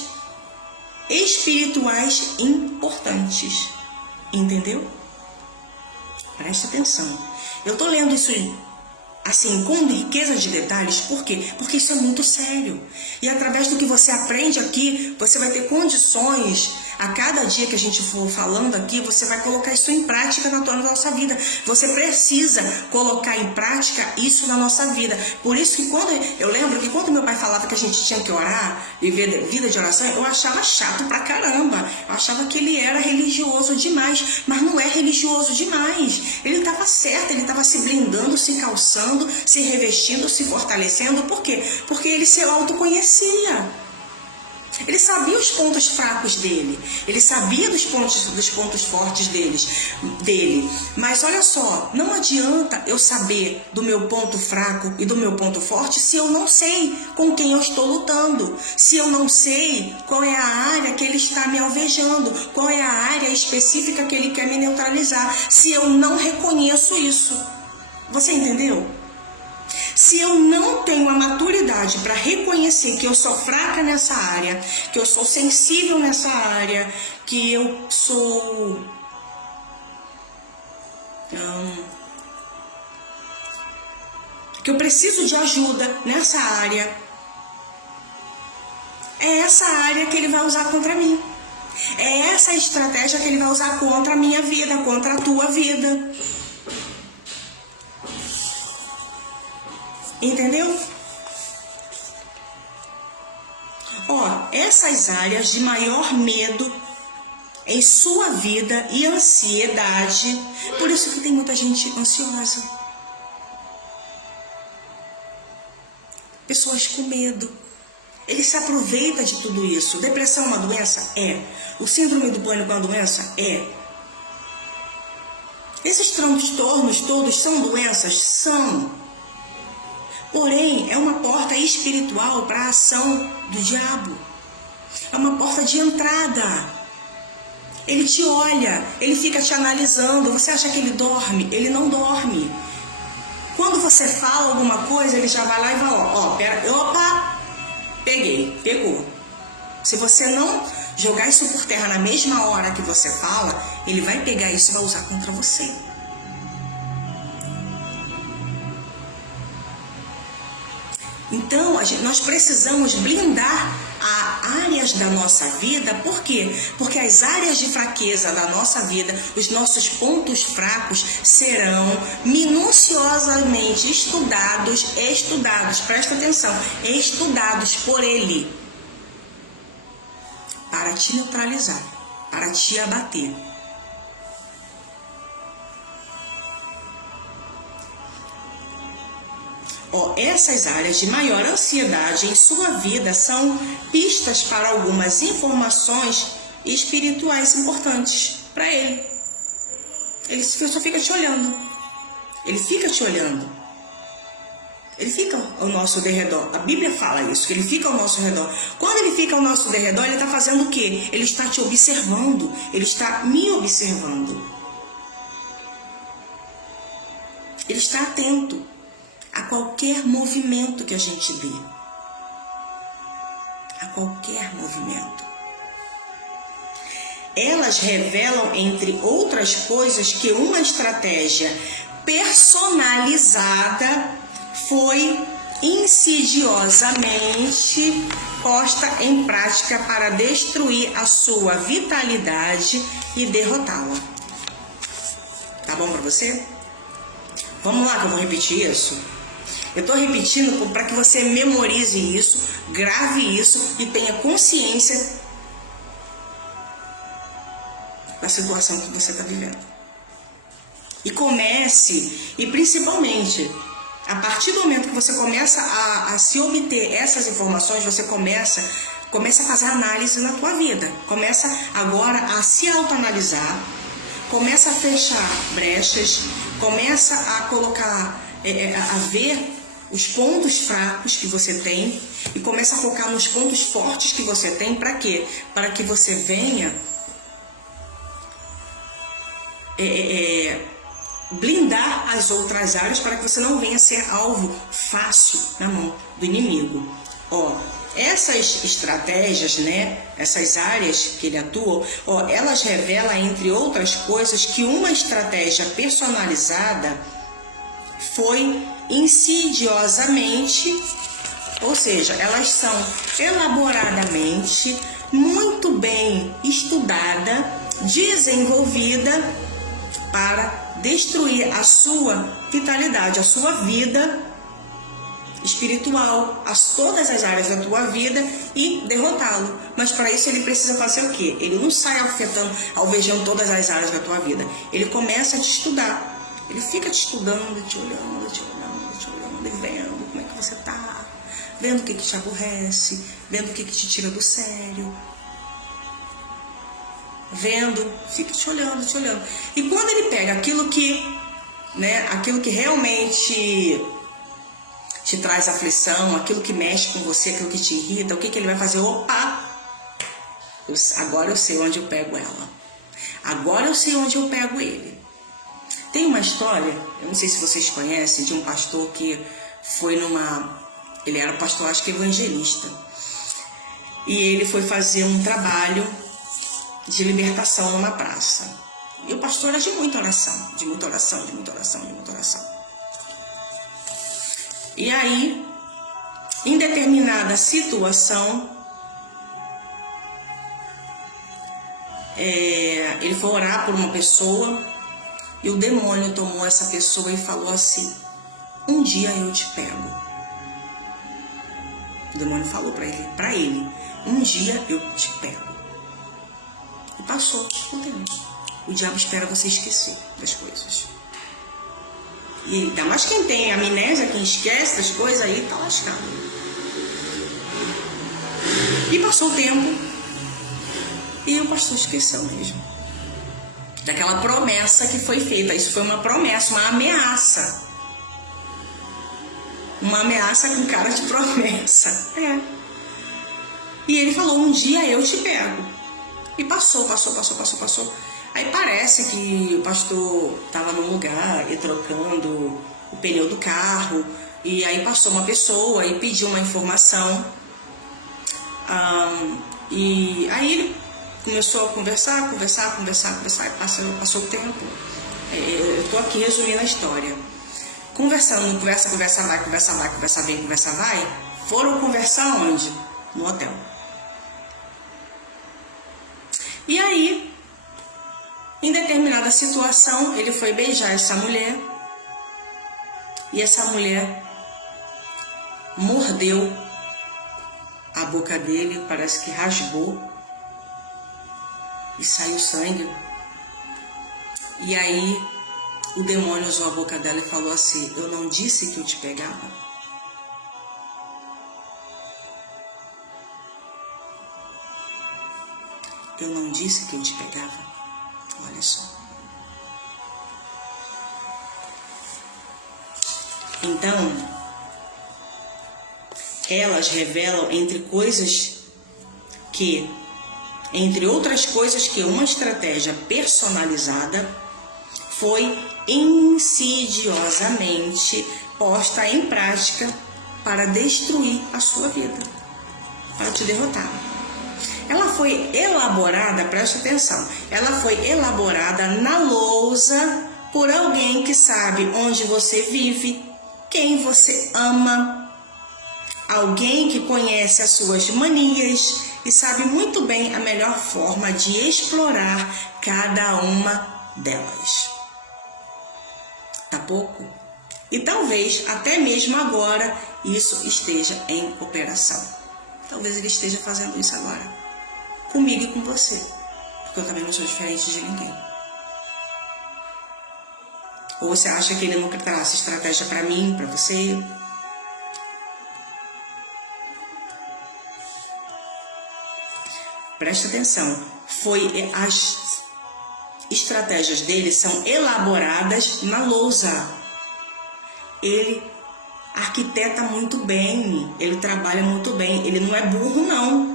espirituais importantes. Entendeu? Preste atenção. Eu tô lendo isso assim, com riqueza de detalhes, por quê? Porque isso é muito sério. E através do que você aprende aqui, você vai ter condições, a cada dia que a gente for falando aqui, você vai colocar isso em prática na nossa vida. Você precisa colocar em prática isso na nossa vida. Por isso que eu lembro que quando meu pai falava que a gente tinha que orar, viver vida de oração, eu achava chato pra caramba. Eu achava que ele era religioso demais, mas não é religioso demais. Ele estava certo, ele estava se blindando, se calçando, se revestindo, se fortalecendo. Por quê? Porque ele se autoconhecia. Ele sabia os pontos fracos dele. Ele sabia dos pontos fortes dele. Mas olha só, não adianta eu saber do meu ponto fraco e do meu ponto forte se eu não sei com quem eu estou lutando. Se eu não sei qual é a área que ele está me alvejando, qual é a área específica que ele quer me neutralizar. Se eu não reconheço isso. Você entendeu? Se eu não tenho a maturidade para reconhecer que eu sou fraca nessa área, que eu sou sensível nessa área, que eu sou que eu preciso de ajuda nessa área, é essa área que ele vai usar contra mim. É essa estratégia que ele vai usar contra a minha vida, contra a tua vida. Entendeu? Ó, essas áreas de maior medo em sua vida e ansiedade, por isso que tem muita gente ansiosa. Pessoas com medo. Ele se aproveita de tudo isso. Depressão é uma doença? É. O síndrome do pânico é uma doença? É. Esses transtornos todos são doenças? São. Porém, é uma porta espiritual para a ação do diabo. É uma porta de entrada. Ele te olha, ele fica te analisando. Você acha que ele dorme? Ele não dorme. Quando você fala alguma coisa, ele já vai lá e vai, opa, pegou. Se você não jogar isso por terra na mesma hora que você fala, ele vai pegar isso e vai usar contra você. Então, nós precisamos blindar áreas da nossa vida. Por quê? Porque as áreas de fraqueza da nossa vida, os nossos pontos fracos, serão minuciosamente estudados, presta atenção, estudados por ele, para te neutralizar, para te abater. Essas áreas de maior ansiedade em sua vida são pistas para algumas informações espirituais importantes para ele. Ele só fica te olhando. Ele fica te olhando. Ele fica ao nosso derredor. A Bíblia fala isso, que ele fica ao nosso redor. Quando ele fica ao nosso derredor, ele está fazendo o quê? Ele está te observando. Ele está me observando. Ele está atento a qualquer movimento que a gente dê. A qualquer movimento. Elas revelam, entre outras coisas, que uma estratégia personalizada foi insidiosamente posta em prática para destruir a sua vitalidade e derrotá-la. Tá bom para você? Vamos lá que eu vou repetir isso. Eu estou repetindo para que você memorize isso, grave isso e tenha consciência da situação que você está vivendo. E comece, e principalmente, a partir do momento que você começa a se obter essas informações, você começa a fazer análise na tua vida. Começa agora a se autoanalisar, começa a fechar brechas, começa a colocar, a ver os pontos fracos que você tem e começa a focar nos pontos fortes que você tem. Para quê? Para que você venha blindar as outras áreas para que você não venha ser alvo fácil na mão do inimigo. Essas estratégias, né, essas áreas que ele atua, elas revelam, entre outras coisas, que uma estratégia personalizada foi insidiosamente, ou seja, elas são elaboradamente, muito bem estudada, desenvolvida para destruir a sua vitalidade, a sua vida espiritual, todas as áreas da tua vida e derrotá-lo. Mas para isso ele precisa fazer o quê? Ele não sai alvejando todas as áreas da tua vida. Ele começa a te estudar. Ele fica te estudando, te olhando, e vendo como é que você tá, vendo o que te aborrece, vendo o que te tira do sério. Vendo, fica te olhando. E quando ele pega aquilo que realmente te traz aflição, aquilo que mexe com você, aquilo que te irrita, o que ele vai fazer? Agora eu sei onde eu pego ela. Agora eu sei onde eu pego ele. Tem uma história, eu não sei se vocês conhecem, de um pastor que foi ele era pastor, acho que evangelista. E ele foi fazer um trabalho de libertação numa praça. E o pastor era de muita oração. E aí, em determinada situação, ele foi orar por uma pessoa e o demônio tomou essa pessoa e falou assim: um dia eu te pego. O demônio falou para ele, um dia eu te pego. E passou o tempo. O diabo espera você esquecer das coisas. E ainda mais quem tem amnésia, quem esquece das coisas, aí tá lascado. E passou o tempo e o pastor esqueceu mesmo daquela promessa que foi feita. Isso foi uma promessa, uma ameaça. Uma ameaça com cara de promessa. E ele falou: um dia eu te pego. E passou. Aí parece que o pastor estava num lugar e trocando o pneu do carro, e aí passou uma pessoa e pediu uma informação. E aí ele começou a conversar, e passou o tempo. Eu estou aqui resumindo a história. Conversando, conversa vai. Foram conversar onde? No hotel. E aí, em determinada situação, ele foi beijar essa mulher. E essa mulher mordeu a boca dele, parece que rasgou. E saiu sangue. E aí, o demônio usou a boca dela e falou assim: eu não disse que eu te pegava? Eu não disse que eu te pegava? Olha só. Então, elas revelam entre outras coisas, que uma estratégia personalizada foi insidiosamente posta em prática para destruir a sua vida, para te derrotar. Ela foi elaborada, preste atenção, ela foi elaborada na lousa por alguém que sabe onde você vive, quem você ama, alguém que conhece as suas manias e sabe muito bem a melhor forma de explorar cada uma delas. Tá pouco? E talvez até mesmo agora isso esteja em operação. Talvez ele esteja fazendo isso agora. Comigo e com você, porque eu também não sou diferente de ninguém. Ou você acha que ele nunca traça estratégia para mim, para você? Presta atenção, as estratégias dele são elaboradas na lousa. Ele arquiteta muito bem, ele trabalha muito bem, ele não é burro não.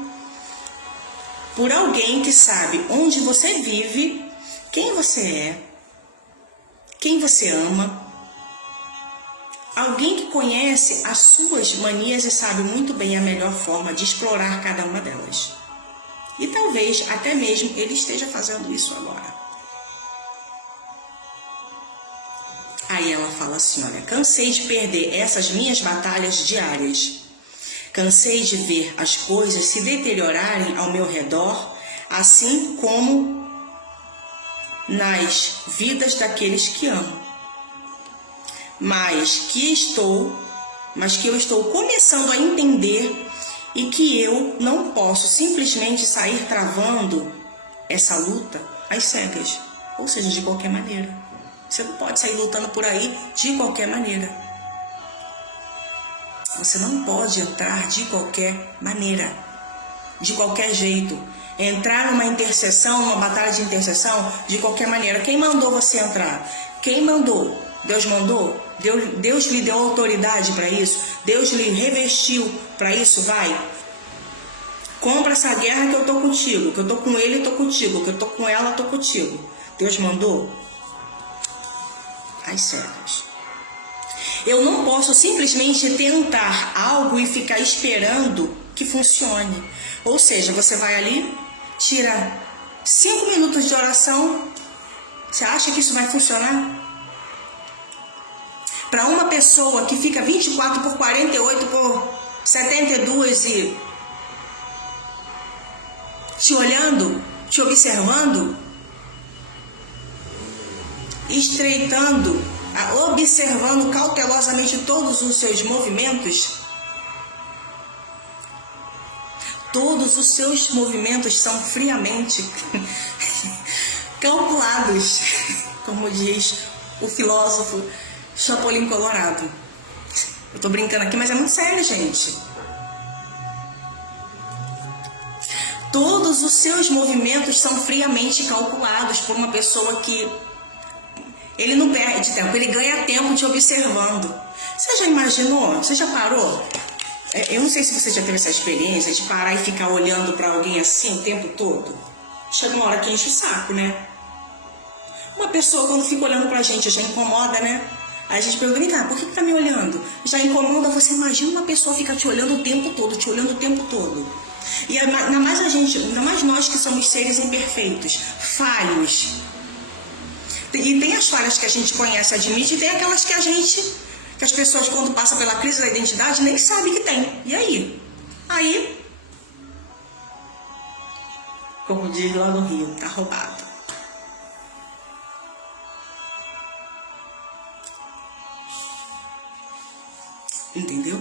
Por alguém que sabe onde você vive, quem você é, quem você ama, alguém que conhece as suas manias e sabe muito bem a melhor forma de explorar cada uma delas. E talvez até mesmo ele esteja fazendo isso agora. Aí ela fala assim, olha, cansei de perder essas minhas batalhas diárias. Cansei de ver as coisas se deteriorarem ao meu redor, assim como nas vidas daqueles que amo. Mas que eu estou começando a entender e que eu não posso simplesmente sair travando essa luta às cegas, ou seja, de qualquer maneira. Você não pode sair lutando por aí de qualquer maneira. Você não pode entrar de qualquer maneira, de qualquer jeito. Entrar numa intercessão, numa batalha de intercessão, de qualquer maneira. Quem mandou você entrar? Quem mandou? Deus mandou? Deus lhe deu autoridade para isso? Deus lhe revestiu para isso? Vai. Compra essa guerra que eu tô contigo. Que eu tô com ele, eu tô contigo. Que eu tô com ela, eu tô contigo. Deus mandou? Às cegas. Eu não posso simplesmente tentar algo e ficar esperando que funcione. Ou seja, você vai ali, tira 5 minutos de oração. Você acha que isso vai funcionar? Para uma pessoa que fica 24 por 48 por 72 e te olhando, te observando, estreitando, observando cautelosamente todos os seus movimentos, todos os seus movimentos são friamente calculados, como diz o filósofo Chapolin Colorado. Eu tô brincando aqui, mas é muito sério, gente. Todos os seus movimentos são friamente calculados por uma pessoa que ele não perde tempo, ele ganha tempo te observando. Você já imaginou? Você já parou? Eu não sei se você já teve essa experiência de parar e ficar olhando para alguém assim o tempo todo. Chega uma hora que enche o saco, né? Uma pessoa quando fica olhando pra gente já incomoda, né? Aí a gente pergunta, vem cá, por que tá me olhando? Já incomoda, você imagina uma pessoa ficar te olhando o tempo todo, te olhando o tempo todo. E ainda mais nós que somos seres imperfeitos, falhos. E tem as falhas que a gente conhece, admite, e tem aquelas que as pessoas quando passam pela crise da identidade nem sabem que tem. E aí? Aí, como diz lá no Rio, tá roubado. Entendeu?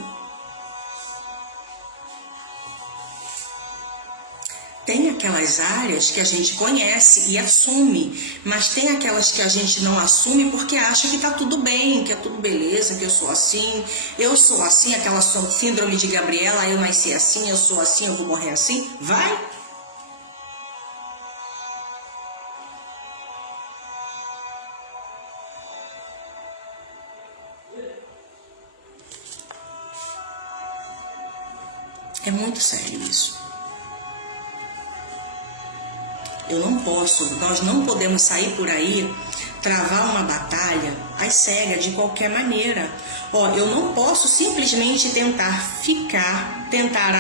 Tem aquelas áreas que a gente conhece e assume, mas tem aquelas que a gente não assume porque acha que tá tudo bem, que é tudo beleza, que eu sou assim, aquela síndrome de Gabriela, eu nasci assim, eu sou assim, eu vou morrer assim. Vai! É muito sério isso. Nós não podemos sair por aí, travar uma batalha às cegas de qualquer maneira. Eu não posso simplesmente tentar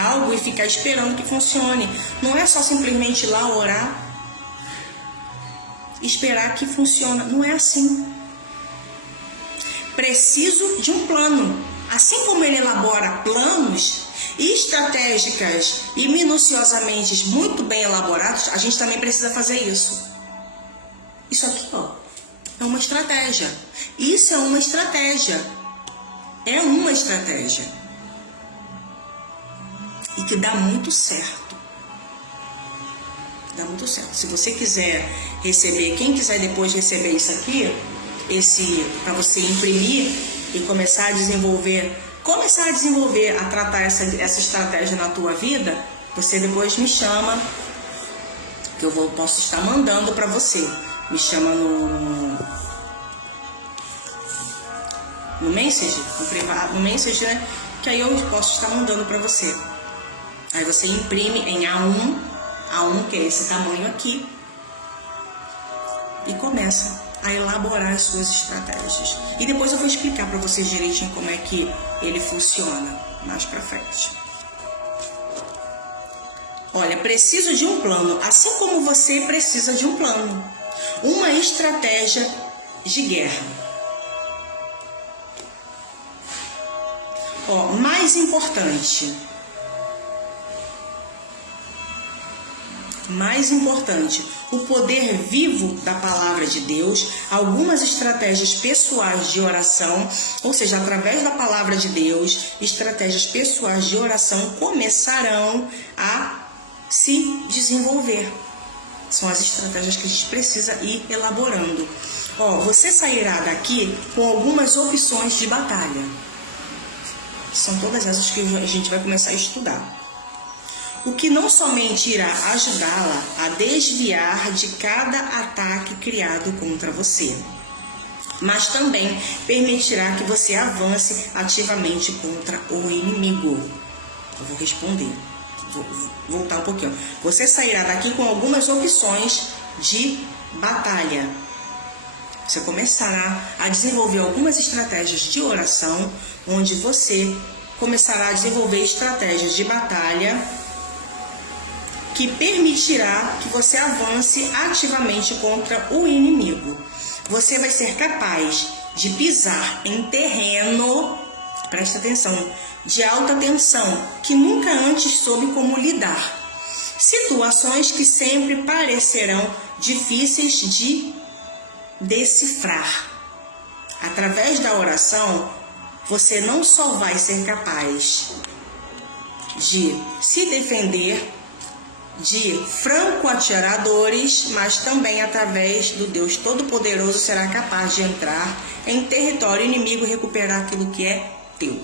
algo e ficar esperando que funcione. Não é só simplesmente ir lá orar e esperar que funcione. Não é assim. Preciso de um plano. Assim como ele elabora planos estratégicas e minuciosamente muito bem elaborados, a gente também precisa fazer isso. Isso aqui, é uma estratégia. Isso é uma estratégia. É uma estratégia. E que dá muito certo. Dá muito certo. Se você quiser receber, quem quiser depois receber isso aqui, para você imprimir e começar a desenvolver, a tratar essa estratégia na tua vida, você depois me chama, que eu posso estar mandando para você. Me chama no Message, no privado, no Message, né? Que aí eu posso estar mandando para você. Aí você imprime em A1, que é esse tamanho aqui, e começa a elaborar as suas estratégias. E depois eu vou explicar para vocês direitinho como é que ele funciona mais para frente. Olha, preciso de um plano, assim como você precisa de um plano. Uma estratégia de guerra. Ó, mais importante, o poder vivo da palavra de Deus, algumas estratégias pessoais de oração, ou seja, através da palavra de Deus, estratégias pessoais de oração começarão a se desenvolver. São as estratégias que a gente precisa ir elaborando. Ó, você sairá daqui com algumas opções de batalha. São todas essas que a gente vai começar a estudar. O que não somente irá ajudá-la a desviar de cada ataque criado contra você, mas também permitirá que você avance ativamente contra o inimigo. Eu vou responder. Vou voltar um pouquinho. Você sairá daqui com algumas opções de batalha. Você começará a desenvolver algumas estratégias de oração, onde você começará a desenvolver estratégias de batalha que permitirá que você avance ativamente contra o inimigo. Você vai ser capaz de pisar em terreno, presta atenção, de alta tensão, que nunca antes soube como lidar. Situações que sempre parecerão difíceis de decifrar. Através da oração, você não só vai ser capaz de se defender de franco-atiradores, mas também através do Deus Todo-Poderoso será capaz de entrar em território inimigo e recuperar aquilo que é teu.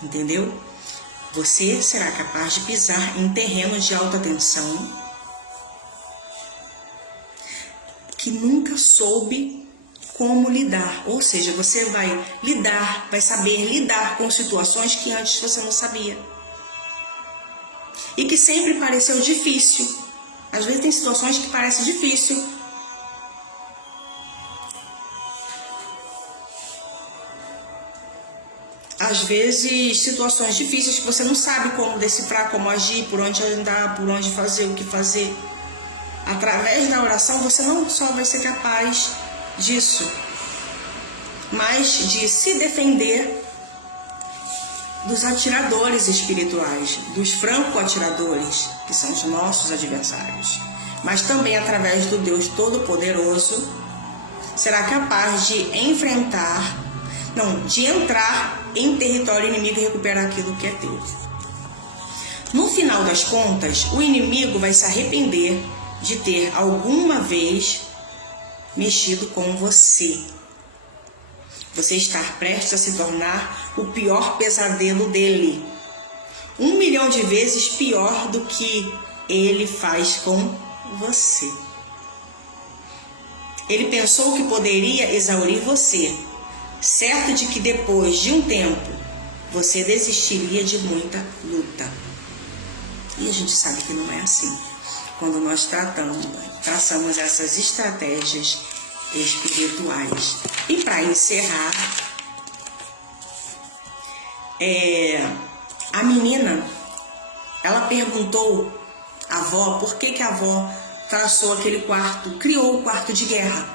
Entendeu? Você será capaz de pisar em terrenos de alta tensão que nunca soube como lidar, ou seja, você vai saber lidar com situações que antes você não sabia e que sempre pareceu difícil. Às vezes tem situações que parecem difícil, às vezes situações difíceis que você não sabe como decifrar, como agir, por onde andar, por onde fazer, o que fazer. Através da oração você não só vai ser capaz disso, mas de se defender dos atiradores espirituais, dos franco-atiradores, que são os nossos adversários. Mas também através do Deus Todo-Poderoso, será capaz de entrar em território inimigo e recuperar aquilo que é teu. No final das contas, o inimigo vai se arrepender de ter alguma vez mexido com você. Você estar prestes a se tornar o pior pesadelo dele. 1 milhão de vezes pior do que ele faz com você. Ele pensou que poderia exaurir você, certo de que depois de um tempo você desistiria de muita luta. E a gente sabe que não é assim. Quando nós traçamos essas estratégias espirituais. E para encerrar, a menina, ela perguntou à avó por que a avó traçou aquele quarto, criou o quarto de guerra,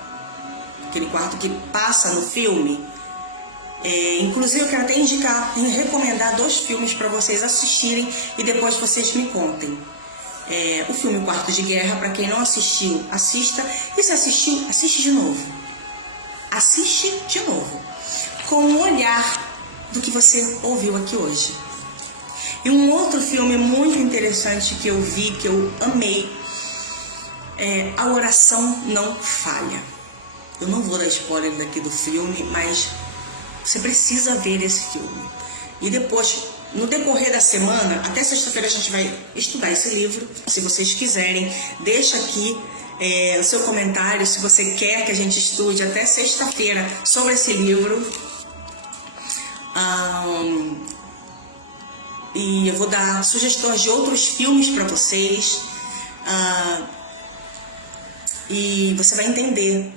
aquele quarto que passa no filme. Inclusive eu quero até recomendar 2 filmes para vocês assistirem e depois vocês me contem. O filme Quarto de Guerra, para quem não assistiu, assista. E se assistiu, assiste de novo. Assiste de novo. Com o olhar do que você ouviu aqui hoje. E um outro filme muito interessante que eu vi, que eu amei, é A Oração Não Falha. Eu não vou dar spoiler daqui do filme, mas você precisa ver esse filme. E depois, no decorrer da semana, até sexta-feira a gente vai estudar esse livro. Se vocês quiserem, deixa aqui o seu comentário, se você quer que a gente estude até sexta-feira sobre esse livro. E eu vou dar sugestões de outros filmes para vocês. E você vai entender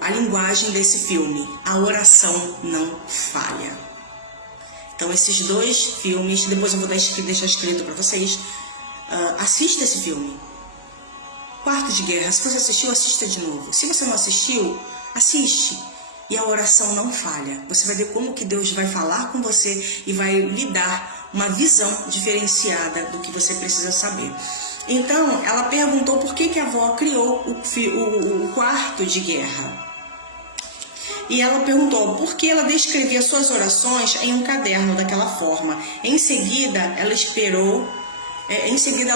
a linguagem desse filme. A oração não falha. Então esses 2 filmes, depois eu vou deixar escrito para vocês. Assista esse filme. Quarto de Guerra. Se você assistiu, assista de novo. Se você não assistiu, assiste. E a oração não falha. Você vai ver como que Deus vai falar com você e vai lhe dar uma visão diferenciada do que você precisa saber. Então, ela perguntou por que a avó criou o quarto de guerra. E ela perguntou por que ela descrevia suas orações em um caderno daquela forma. Em seguida, ela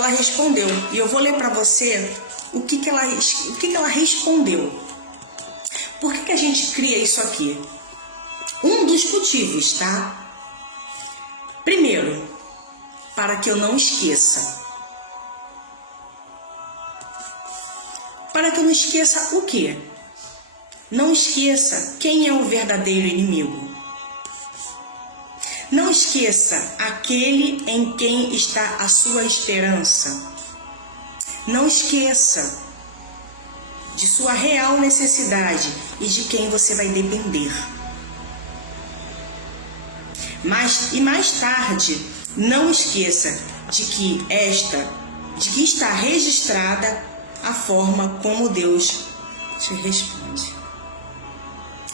respondeu. E eu vou ler para você o que ela respondeu. Por que a gente cria isso aqui? Um dos motivos, tá? Primeiro, para que eu não esqueça. Para que eu não esqueça o quê? Não esqueça quem é o verdadeiro inimigo. Não esqueça aquele em quem está a sua esperança. Não esqueça de sua real necessidade e de quem você vai depender. Mais tarde, não esqueça de que está registrada a forma como Deus te responde.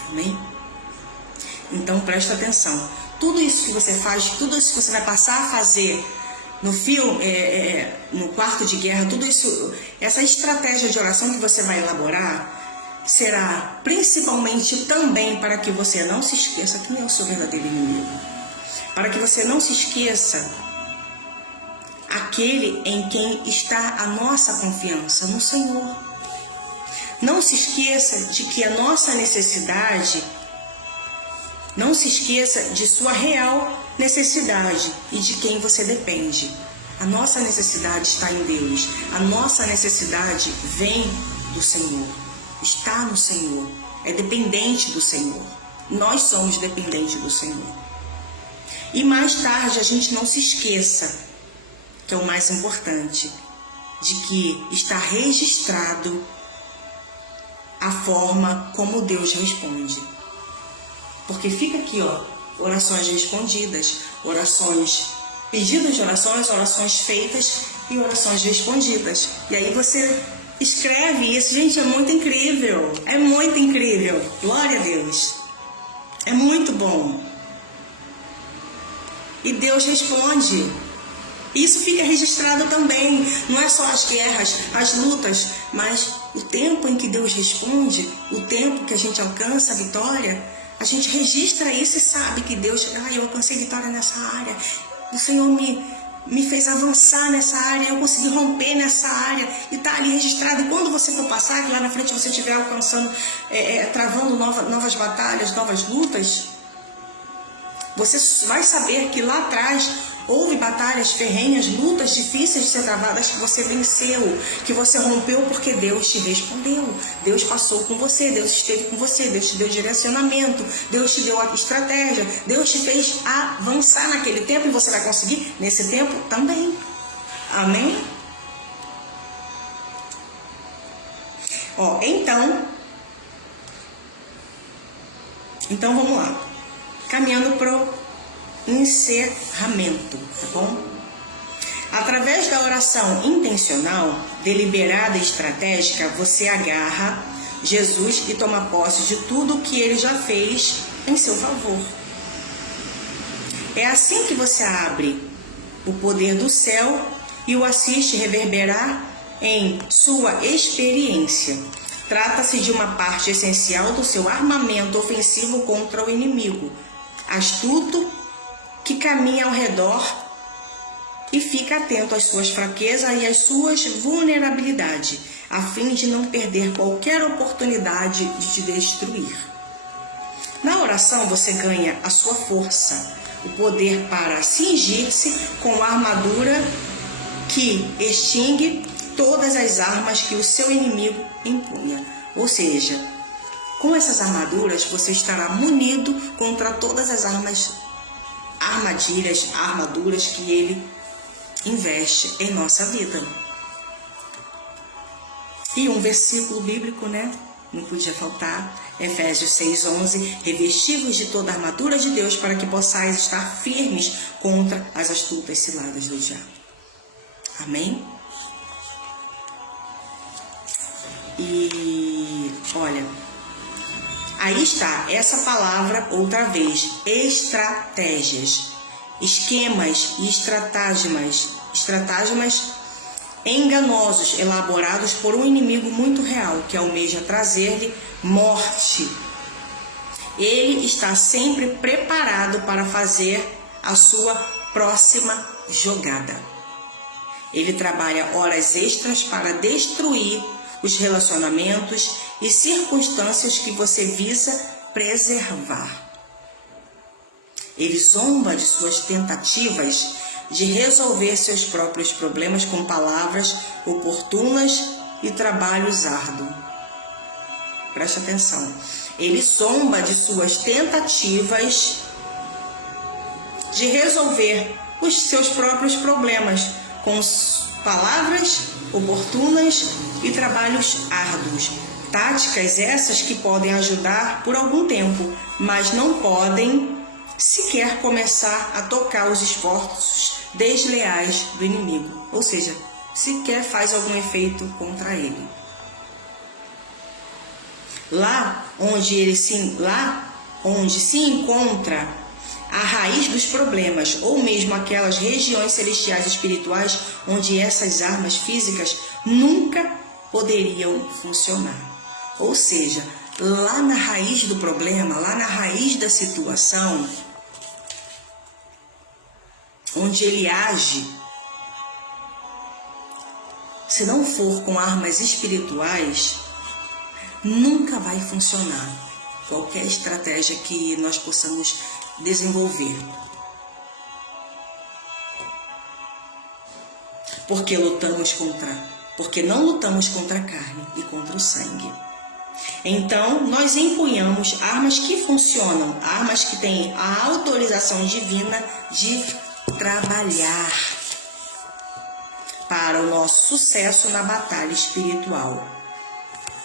Amém? Então presta atenção. Tudo isso que você faz, tudo isso que você vai passar a fazer no filme, no quarto de guerra, tudo isso, essa estratégia de oração que você vai elaborar, será principalmente também para que você não se esqueça quem é o seu verdadeiro inimigo. Para que você não se esqueça aquele em quem está a nossa confiança, no Senhor. Não se esqueça de que a nossa necessidade, não se esqueça de sua real necessidade e de quem você depende. A nossa necessidade está em Deus. A nossa necessidade vem do Senhor. Está no Senhor. É dependente do Senhor. Nós somos dependentes do Senhor. E mais tarde a gente não se esqueça, que é o mais importante, de que está registrado a forma como Deus responde. Porque fica aqui, ó, orações respondidas, pedidos de orações, orações feitas e orações respondidas. E aí você escreve isso. Gente, é muito incrível. É muito incrível. Glória a Deus. É muito bom. E Deus responde. Isso fica registrado também. Não é só as guerras, as lutas, mas o tempo em que Deus responde, o tempo que a gente alcança a vitória. A gente registra isso e sabe que Deus, eu alcancei vitória nessa área. O Senhor me fez avançar nessa área, eu consegui romper nessa área. E está ali registrado. E quando você for passar, que lá na frente você estiver alcançando, travando novas batalhas, novas lutas, você vai saber que lá atrás houve batalhas ferrenhas, lutas difíceis de ser travadas que você venceu, que você rompeu porque Deus te respondeu. Deus passou com você, Deus esteve com você, Deus te deu direcionamento, Deus te deu a estratégia, Deus te fez avançar naquele tempo e você vai conseguir nesse tempo também. Amém? Então vamos lá. Caminhando para o encerramento, tá bom? Através da oração intencional, deliberada e estratégica, você agarra Jesus e toma posse de tudo o que Ele já fez em seu favor. É assim que você abre o poder do céu e o assiste reverberar em sua experiência. Trata-se de uma parte essencial do seu armamento ofensivo contra o inimigo, astuto, que caminha ao redor e fica atento às suas fraquezas e às suas vulnerabilidades, a fim de não perder qualquer oportunidade de te destruir. Na oração você ganha a sua força, o poder para cingir-se com a armadura que extingue todas as armas que o seu inimigo empunha. Ou seja, com essas armaduras você estará munido contra todas as armas armadilhas, armaduras que ele investe em nossa vida. E um versículo bíblico, né? Não podia faltar. Efésios 6:11. Revestivos de toda a armadura de Deus para que possais estar firmes contra as astutas ciladas do diabo. Amém? E olha, aí está essa palavra outra vez: estratégias, esquemas e estratagemas enganosos elaborados por um inimigo muito real que almeja trazer-lhe morte. Ele está sempre preparado para fazer a sua próxima jogada. Ele trabalha horas extras para destruir os relacionamentos e circunstâncias que você visa preservar. Ele zomba de suas tentativas de resolver seus próprios problemas com palavras oportunas e trabalhos árduos. Preste atenção. Ele zomba de suas tentativas de resolver os seus próprios problemas com palavras oportunas e trabalhos árduos. Táticas essas que podem ajudar por algum tempo, mas não podem sequer começar a tocar os esforços desleais do inimigo, ou seja, sequer faz algum efeito contra ele. Lá onde se encontra a raiz dos problemas, ou mesmo aquelas regiões celestiais espirituais onde essas armas físicas nunca poderiam funcionar. Ou seja, lá na raiz do problema, lá na raiz da situação, onde ele age, se não for com armas espirituais, nunca vai funcionar qualquer estratégia que nós possamos desenvolver. Porque não lutamos contra a carne e contra o sangue. Então, nós empunhamos armas que funcionam, armas que têm a autorização divina de trabalhar para o nosso sucesso na batalha espiritual.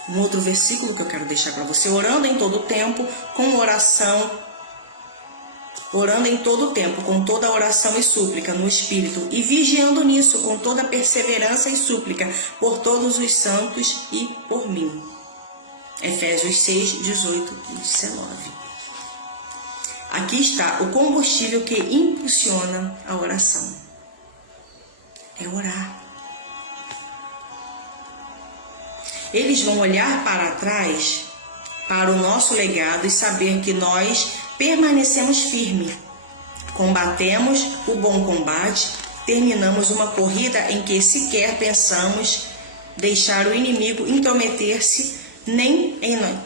Um outro versículo que eu quero deixar para você: orando em todo tempo, com oração, orando em todo tempo, com toda oração e súplica no Espírito, e vigiando nisso com toda perseverança e súplica por todos os santos e por mim. Efésios 6:18 e 19. Aqui está o combustível que impulsiona a oração. É orar. Eles vão olhar para trás, para o nosso legado, e saber que nós permanecemos firmes. Combatemos o bom combate, terminamos uma corrida em que sequer pensamos deixar o inimigo intrometer-se, nem em nós.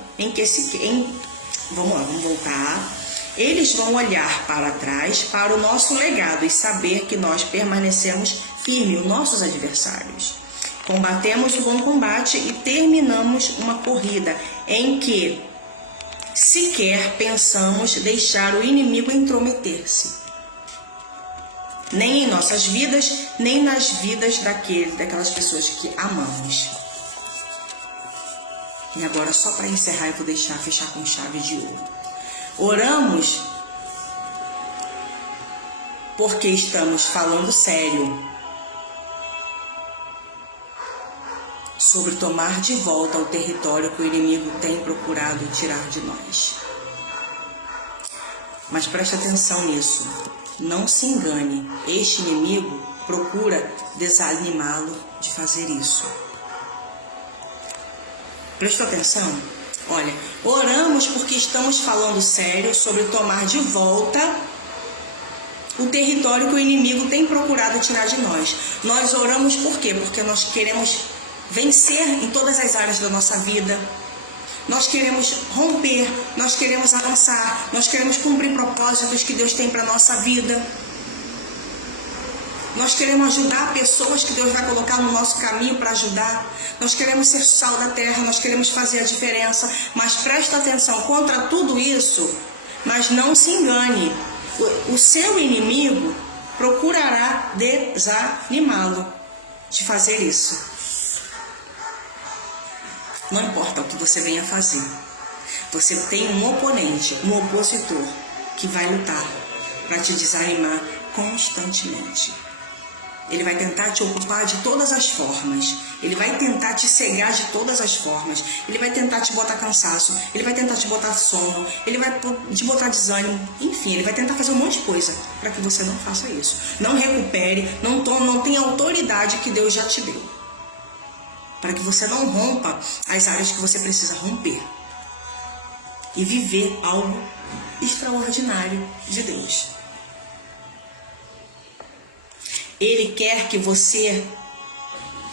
Vamos voltar. Eles vão olhar para trás, para o nosso legado, e saber que nós permanecemos firmes, os nossos adversários. Combatemos o bom combate e terminamos uma corrida em que sequer pensamos deixar o inimigo intrometer-se. Nem em nossas vidas, nem nas vidas daquelas pessoas que amamos. E agora, só para encerrar, eu vou fechar com chave de ouro. Oramos porque estamos falando sério sobre tomar de volta o território que o inimigo tem procurado tirar de nós. Mas preste atenção nisso. Não se engane. Este inimigo procura desanimá-lo de fazer isso. Prestou atenção? Olha, oramos porque estamos falando sério sobre tomar de volta o território que o inimigo tem procurado tirar de nós. Nós oramos por quê? Porque nós queremos vencer em todas as áreas da nossa vida. Nós queremos romper, nós queremos avançar, nós queremos cumprir propósitos que Deus tem para a nossa vida. Nós queremos ajudar pessoas que Deus vai colocar no nosso caminho para ajudar. Nós queremos ser sal da terra, nós queremos fazer a diferença. Mas presta atenção, contra tudo isso, mas não se engane. O seu inimigo procurará desanimá-lo de fazer isso. Não importa o que você venha fazer. Você tem um oponente, um opositor, que vai lutar para te desanimar constantemente. Ele vai tentar te ocupar de todas as formas. Ele vai tentar te cegar de todas as formas. Ele vai tentar te botar cansaço. Ele vai tentar te botar sono. Ele vai te botar desânimo. Enfim, ele vai tentar fazer um monte de coisa para que você não faça isso. Não recupere, não tenha a autoridade que Deus já te deu. Para que você não rompa as áreas que você precisa romper. E viver algo extraordinário de Deus. Ele quer que você,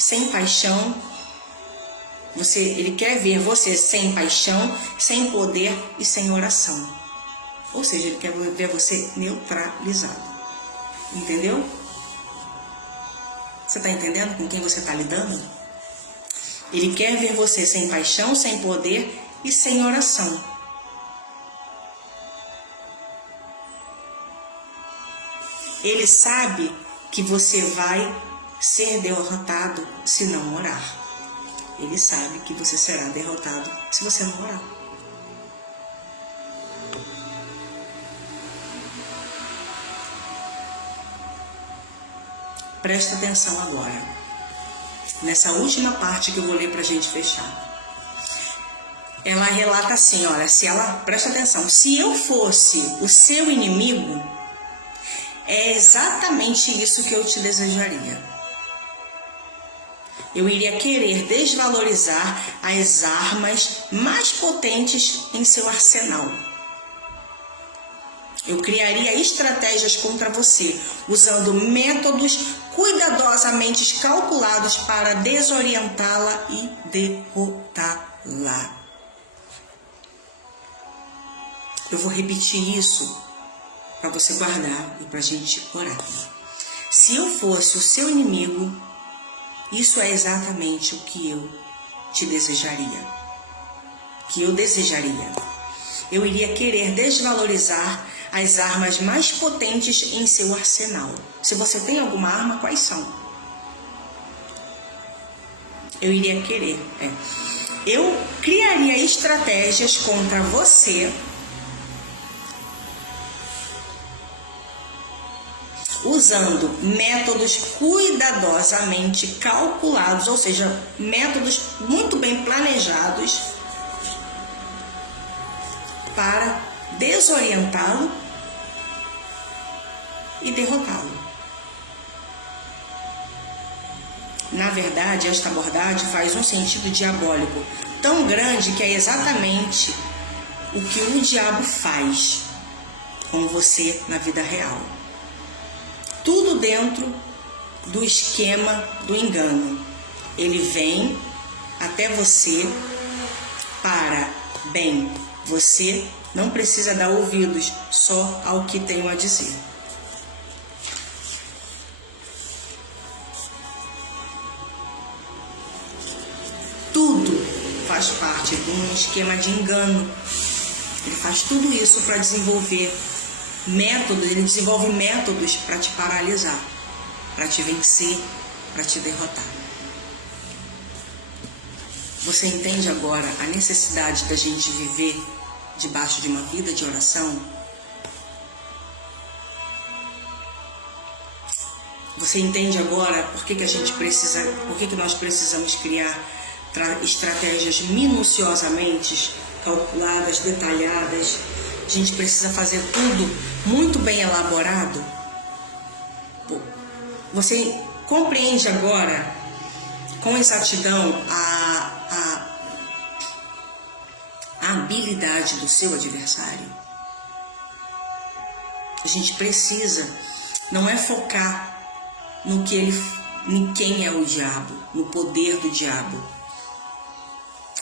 sem paixão, ele quer ver você sem paixão, sem poder e sem oração. Ou seja, ele quer ver você neutralizado. Entendeu? Você está entendendo com quem você está lidando? Ele quer ver você sem paixão, sem poder e sem oração. Ele sabe que você vai ser derrotado se não orar. Ele sabe que você será derrotado se você não orar. Presta atenção agora, nessa última parte que eu vou ler para a gente fechar. Ela relata assim, olha, presta atenção, se eu fosse o seu inimigo, é exatamente isso que eu te desejaria. Eu iria querer desvalorizar as armas mais potentes em seu arsenal. Eu criaria estratégias contra você, usando métodos cuidadosamente calculados para desorientá-la e derrotá-la. Eu vou repetir isso para você guardar e para a gente orar. Se eu fosse o seu inimigo, isso é exatamente o que eu te desejaria. Que eu desejaria. Eu iria querer desvalorizar as armas mais potentes em seu arsenal. Se você tem alguma arma, quais são? Eu iria querer. Eu criaria estratégias contra você usando métodos cuidadosamente calculados, ou seja, métodos muito bem planejados para desorientá-lo e derrotá-lo. Na verdade, esta abordagem faz um sentido diabólico tão grande que é exatamente o que o diabo faz com você na vida real. Tudo dentro do esquema do engano. Ele vem até você para, bem, você não precisa dar ouvidos só ao que tenho a dizer. Tudo faz parte de um esquema de engano. Ele faz tudo isso para desenvolver métodos, ele desenvolve métodos para te paralisar, para te vencer, para te derrotar. Você entende agora a necessidade da gente viver debaixo de uma vida de oração? Você entende agora por que nós precisamos criar estratégias minuciosamente calculadas, detalhadas? A gente precisa fazer tudo muito bem elaborado. Você compreende agora com exatidão a habilidade do seu adversário? A gente precisa, não é focar em quem é o diabo, no poder do diabo.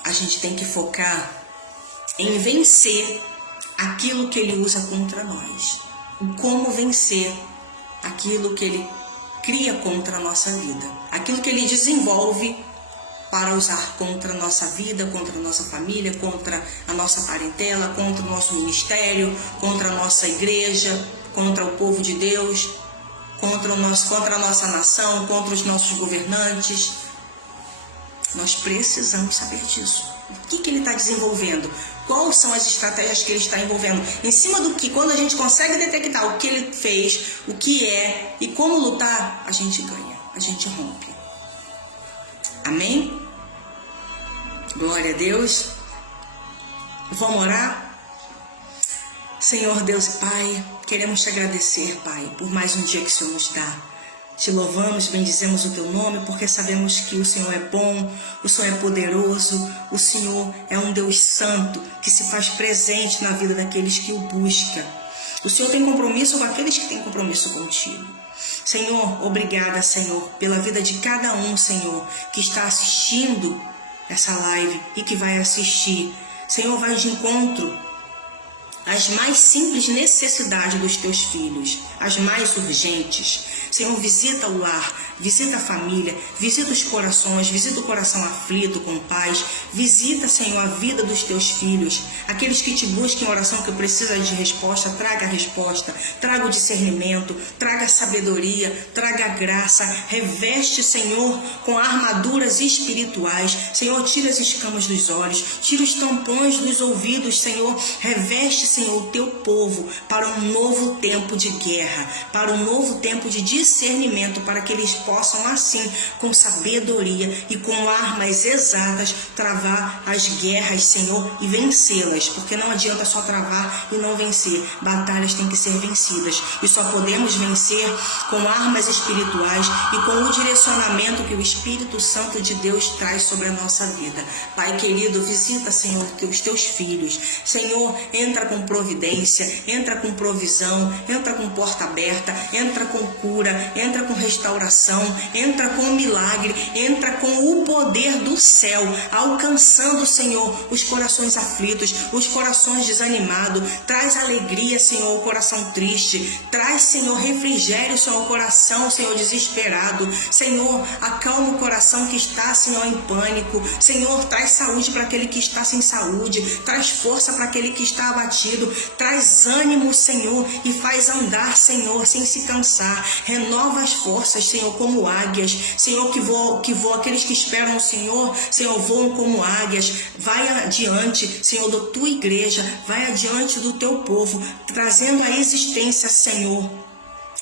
A gente tem que focar em vencer aquilo que ele usa contra nós. Como vencer aquilo que ele cria contra a nossa vida. Aquilo que ele desenvolve para usar contra a nossa vida, contra a nossa família, contra a nossa parentela, contra o nosso ministério, contra a nossa igreja, contra o povo de Deus, contra a nossa nação, contra os nossos governantes. Nós precisamos saber disso. O que ele está desenvolvendo? Quais são as estratégias que ele está envolvendo? Em cima do que, quando a gente consegue detectar o que ele fez, o que é e como lutar, a gente ganha, a gente rompe. Amém? Glória a Deus. Vamos orar? Senhor Deus e Pai, queremos te agradecer, Pai, por mais um dia que o Senhor nos dá. Te louvamos, bendizemos o teu nome, porque sabemos que o Senhor é bom, o Senhor é poderoso, o Senhor é um Deus santo que se faz presente na vida daqueles que o buscam. O Senhor tem compromisso com aqueles que têm compromisso contigo. Senhor, obrigada, Senhor, pela vida de cada um, Senhor, que está assistindo essa live e que vai assistir. Senhor, vai de encontro às mais simples necessidades dos teus filhos, as mais urgentes. Senhor, visita o lar, visita a família, visita os corações, visita o coração aflito com paz. Visita, Senhor, a vida dos teus filhos, aqueles que te buscam em oração, que precisam de resposta. Traga a resposta, traga o discernimento, traga a sabedoria, traga a graça. Reveste, Senhor, com armaduras espirituais. Senhor, tira as escamas dos olhos, tira os tampões dos ouvidos, Senhor. Reveste, Senhor, o teu povo para um novo tempo de guerra, para um novo tempo de discernimento, para que eles possam assim, com sabedoria e com armas exatas, travar as guerras, Senhor, e vencê-las, porque não adianta só travar e não vencer. Batalhas têm que ser vencidas e só podemos vencer com armas espirituais e com o direcionamento que o Espírito Santo de Deus traz sobre a nossa vida. Pai querido, visita, Senhor, que os teus filhos, Senhor, entra com providência, entra com provisão, entra com porta aberta, entra com cura, entra com restauração, entra com milagre, entra com o poder do céu, alcançando, Senhor, os corações aflitos, os corações desanimados. Traz alegria, Senhor, ao coração triste. Traz, Senhor, refrigério, Senhor, ao coração, Senhor, desesperado. Senhor, acalma o coração que está, Senhor, em pânico. Senhor, traz saúde para aquele que está sem saúde. Traz força para aquele que está abatido. Traz ânimo, Senhor, e faz andar, Senhor, sem se cansar. Renova as forças, Senhor, como águias. Senhor, que voam, aqueles que esperam o Senhor, Senhor, voam como águias. Vai adiante, Senhor, da tua igreja, vai adiante do teu povo, trazendo à existência, Senhor,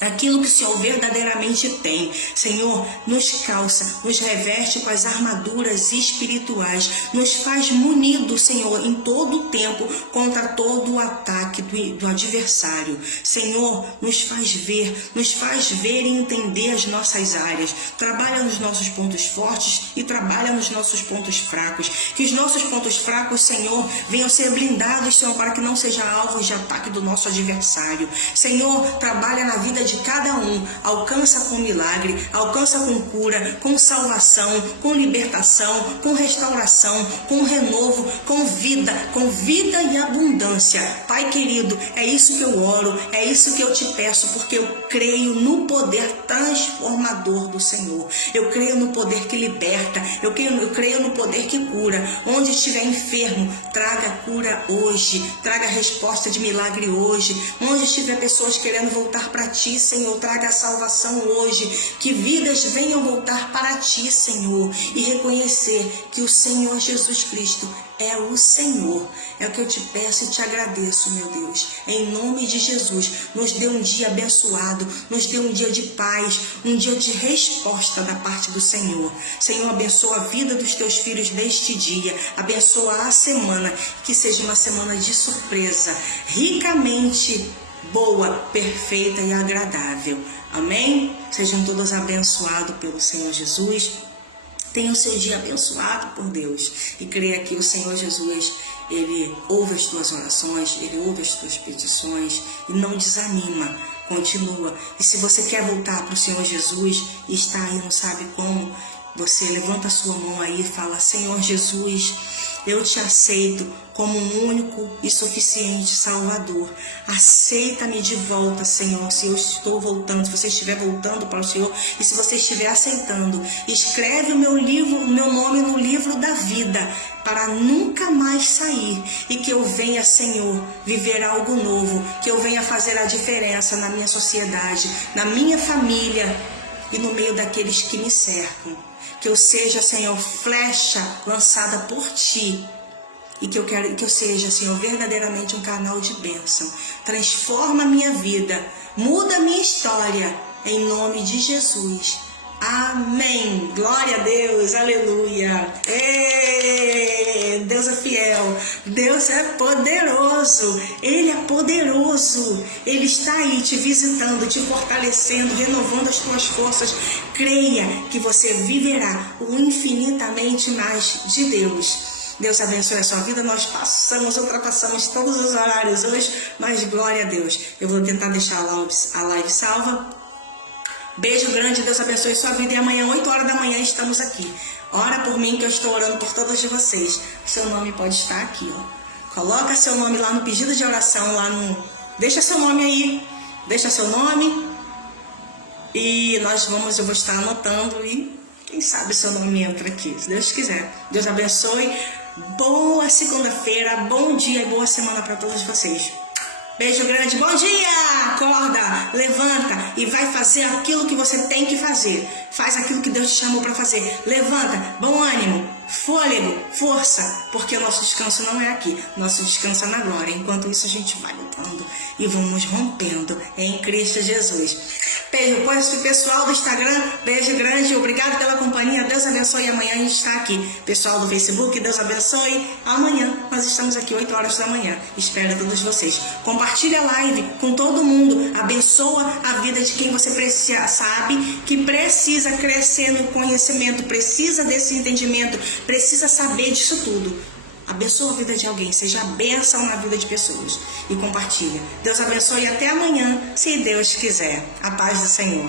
aquilo que o Senhor verdadeiramente tem. Senhor, nos calça, nos reveste com as armaduras espirituais, nos faz munido, Senhor, em todo o tempo contra todo o ataque do adversário. Senhor, nos faz ver e entender as nossas áreas. Trabalha nos nossos pontos fortes e trabalha nos nossos pontos fracos. Que os nossos pontos fracos, Senhor, venham ser blindados, Senhor, para que não seja alvo de ataque do nosso adversário. Senhor, trabalha na vida de cada um, alcança com milagre, alcança com cura, com salvação, com libertação, com restauração, com renovo, com vida e abundância. Pai querido, é isso que eu oro, é isso que eu te peço, porque eu creio no poder transformador do Senhor. Eu creio no poder que liberta, eu creio no poder que cura. Onde estiver enfermo, traga cura hoje, traga resposta de milagre hoje. Onde estiver pessoas querendo voltar para ti, Senhor, traga a salvação hoje. Que vidas venham voltar para ti, Senhor, e reconhecer que o Senhor Jesus Cristo é o Senhor. É o que eu te peço e te agradeço, meu Deus. Em nome de Jesus, nos dê um dia abençoado, nos dê um dia de paz, um dia de resposta da parte do Senhor. Senhor, abençoa a vida dos teus filhos neste dia, abençoa a semana, que seja uma semana de surpresa, ricamente boa, perfeita e agradável. Amém? Sejam todos abençoados pelo Senhor Jesus. Tenha o seu dia abençoado por Deus. E creia que o Senhor Jesus, Ele ouve as tuas orações, Ele ouve as tuas petições e não desanima. Continua. E se você quer voltar para o Senhor Jesus e está aí, não sabe como, você levanta a sua mão aí e fala: Senhor Jesus, Eu te aceito como um único e suficiente Salvador. Aceita-me de volta, Senhor, se eu estou voltando, se você estiver voltando para o Senhor e se você estiver aceitando. Escreve o meu nome no livro da vida, para nunca mais sair, e que eu venha, Senhor, viver algo novo, que eu venha fazer a diferença na minha sociedade, na minha família e no meio daqueles que me cercam. Que eu seja, Senhor, flecha lançada por Ti, e que eu seja, Senhor, verdadeiramente um canal de bênção. Transforma a minha vida, muda a minha história, em nome de Jesus. Amém. Glória a Deus, aleluia. Deus é fiel, Deus é poderoso, Ele é poderoso. Ele está aí te visitando, te fortalecendo, renovando as tuas forças. Creia que você viverá o infinitamente mais de Deus. Deus abençoe a sua vida. Nós ultrapassamos todos os horários hoje, mas glória a Deus. Eu vou tentar deixar a live salva. Beijo grande, Deus abençoe sua vida. E amanhã, 8 horas da manhã, estamos aqui. Ora por mim, que eu estou orando por todos de vocês. Seu nome pode estar aqui, ó. Coloca seu nome lá no pedido de oração, deixa seu nome aí. Deixa seu nome. E eu vou estar anotando e quem sabe seu nome entra aqui, se Deus quiser. Deus abençoe. Boa segunda-feira, bom dia e boa semana para todos vocês. Beijo grande, bom dia! Acorda, levanta e vai fazer aquilo que você tem que fazer. Faz aquilo que Deus te chamou para fazer. Levanta, bom ânimo, fôlego, força, porque o nosso descanso não é aqui. Nosso descanso é na glória. Enquanto isso, a gente vai lutando e vamos rompendo em Cristo Jesus. Beijo pessoal do Instagram, beijo grande, obrigado pela companhia, Deus abençoe. Amanhã a gente está aqui. Pessoal do Facebook, Deus abençoe. Amanhã nós estamos aqui 8 horas da manhã. Espero todos vocês. Compartilha a live com todo mundo. Abençoa a vida de quem você sabe que precisa crescer no conhecimento, precisa desse entendimento, precisa saber disso tudo. Abençoa a vida de alguém, seja bênção na vida de pessoas e compartilha. Deus abençoe e até amanhã, se Deus quiser. A paz do Senhor.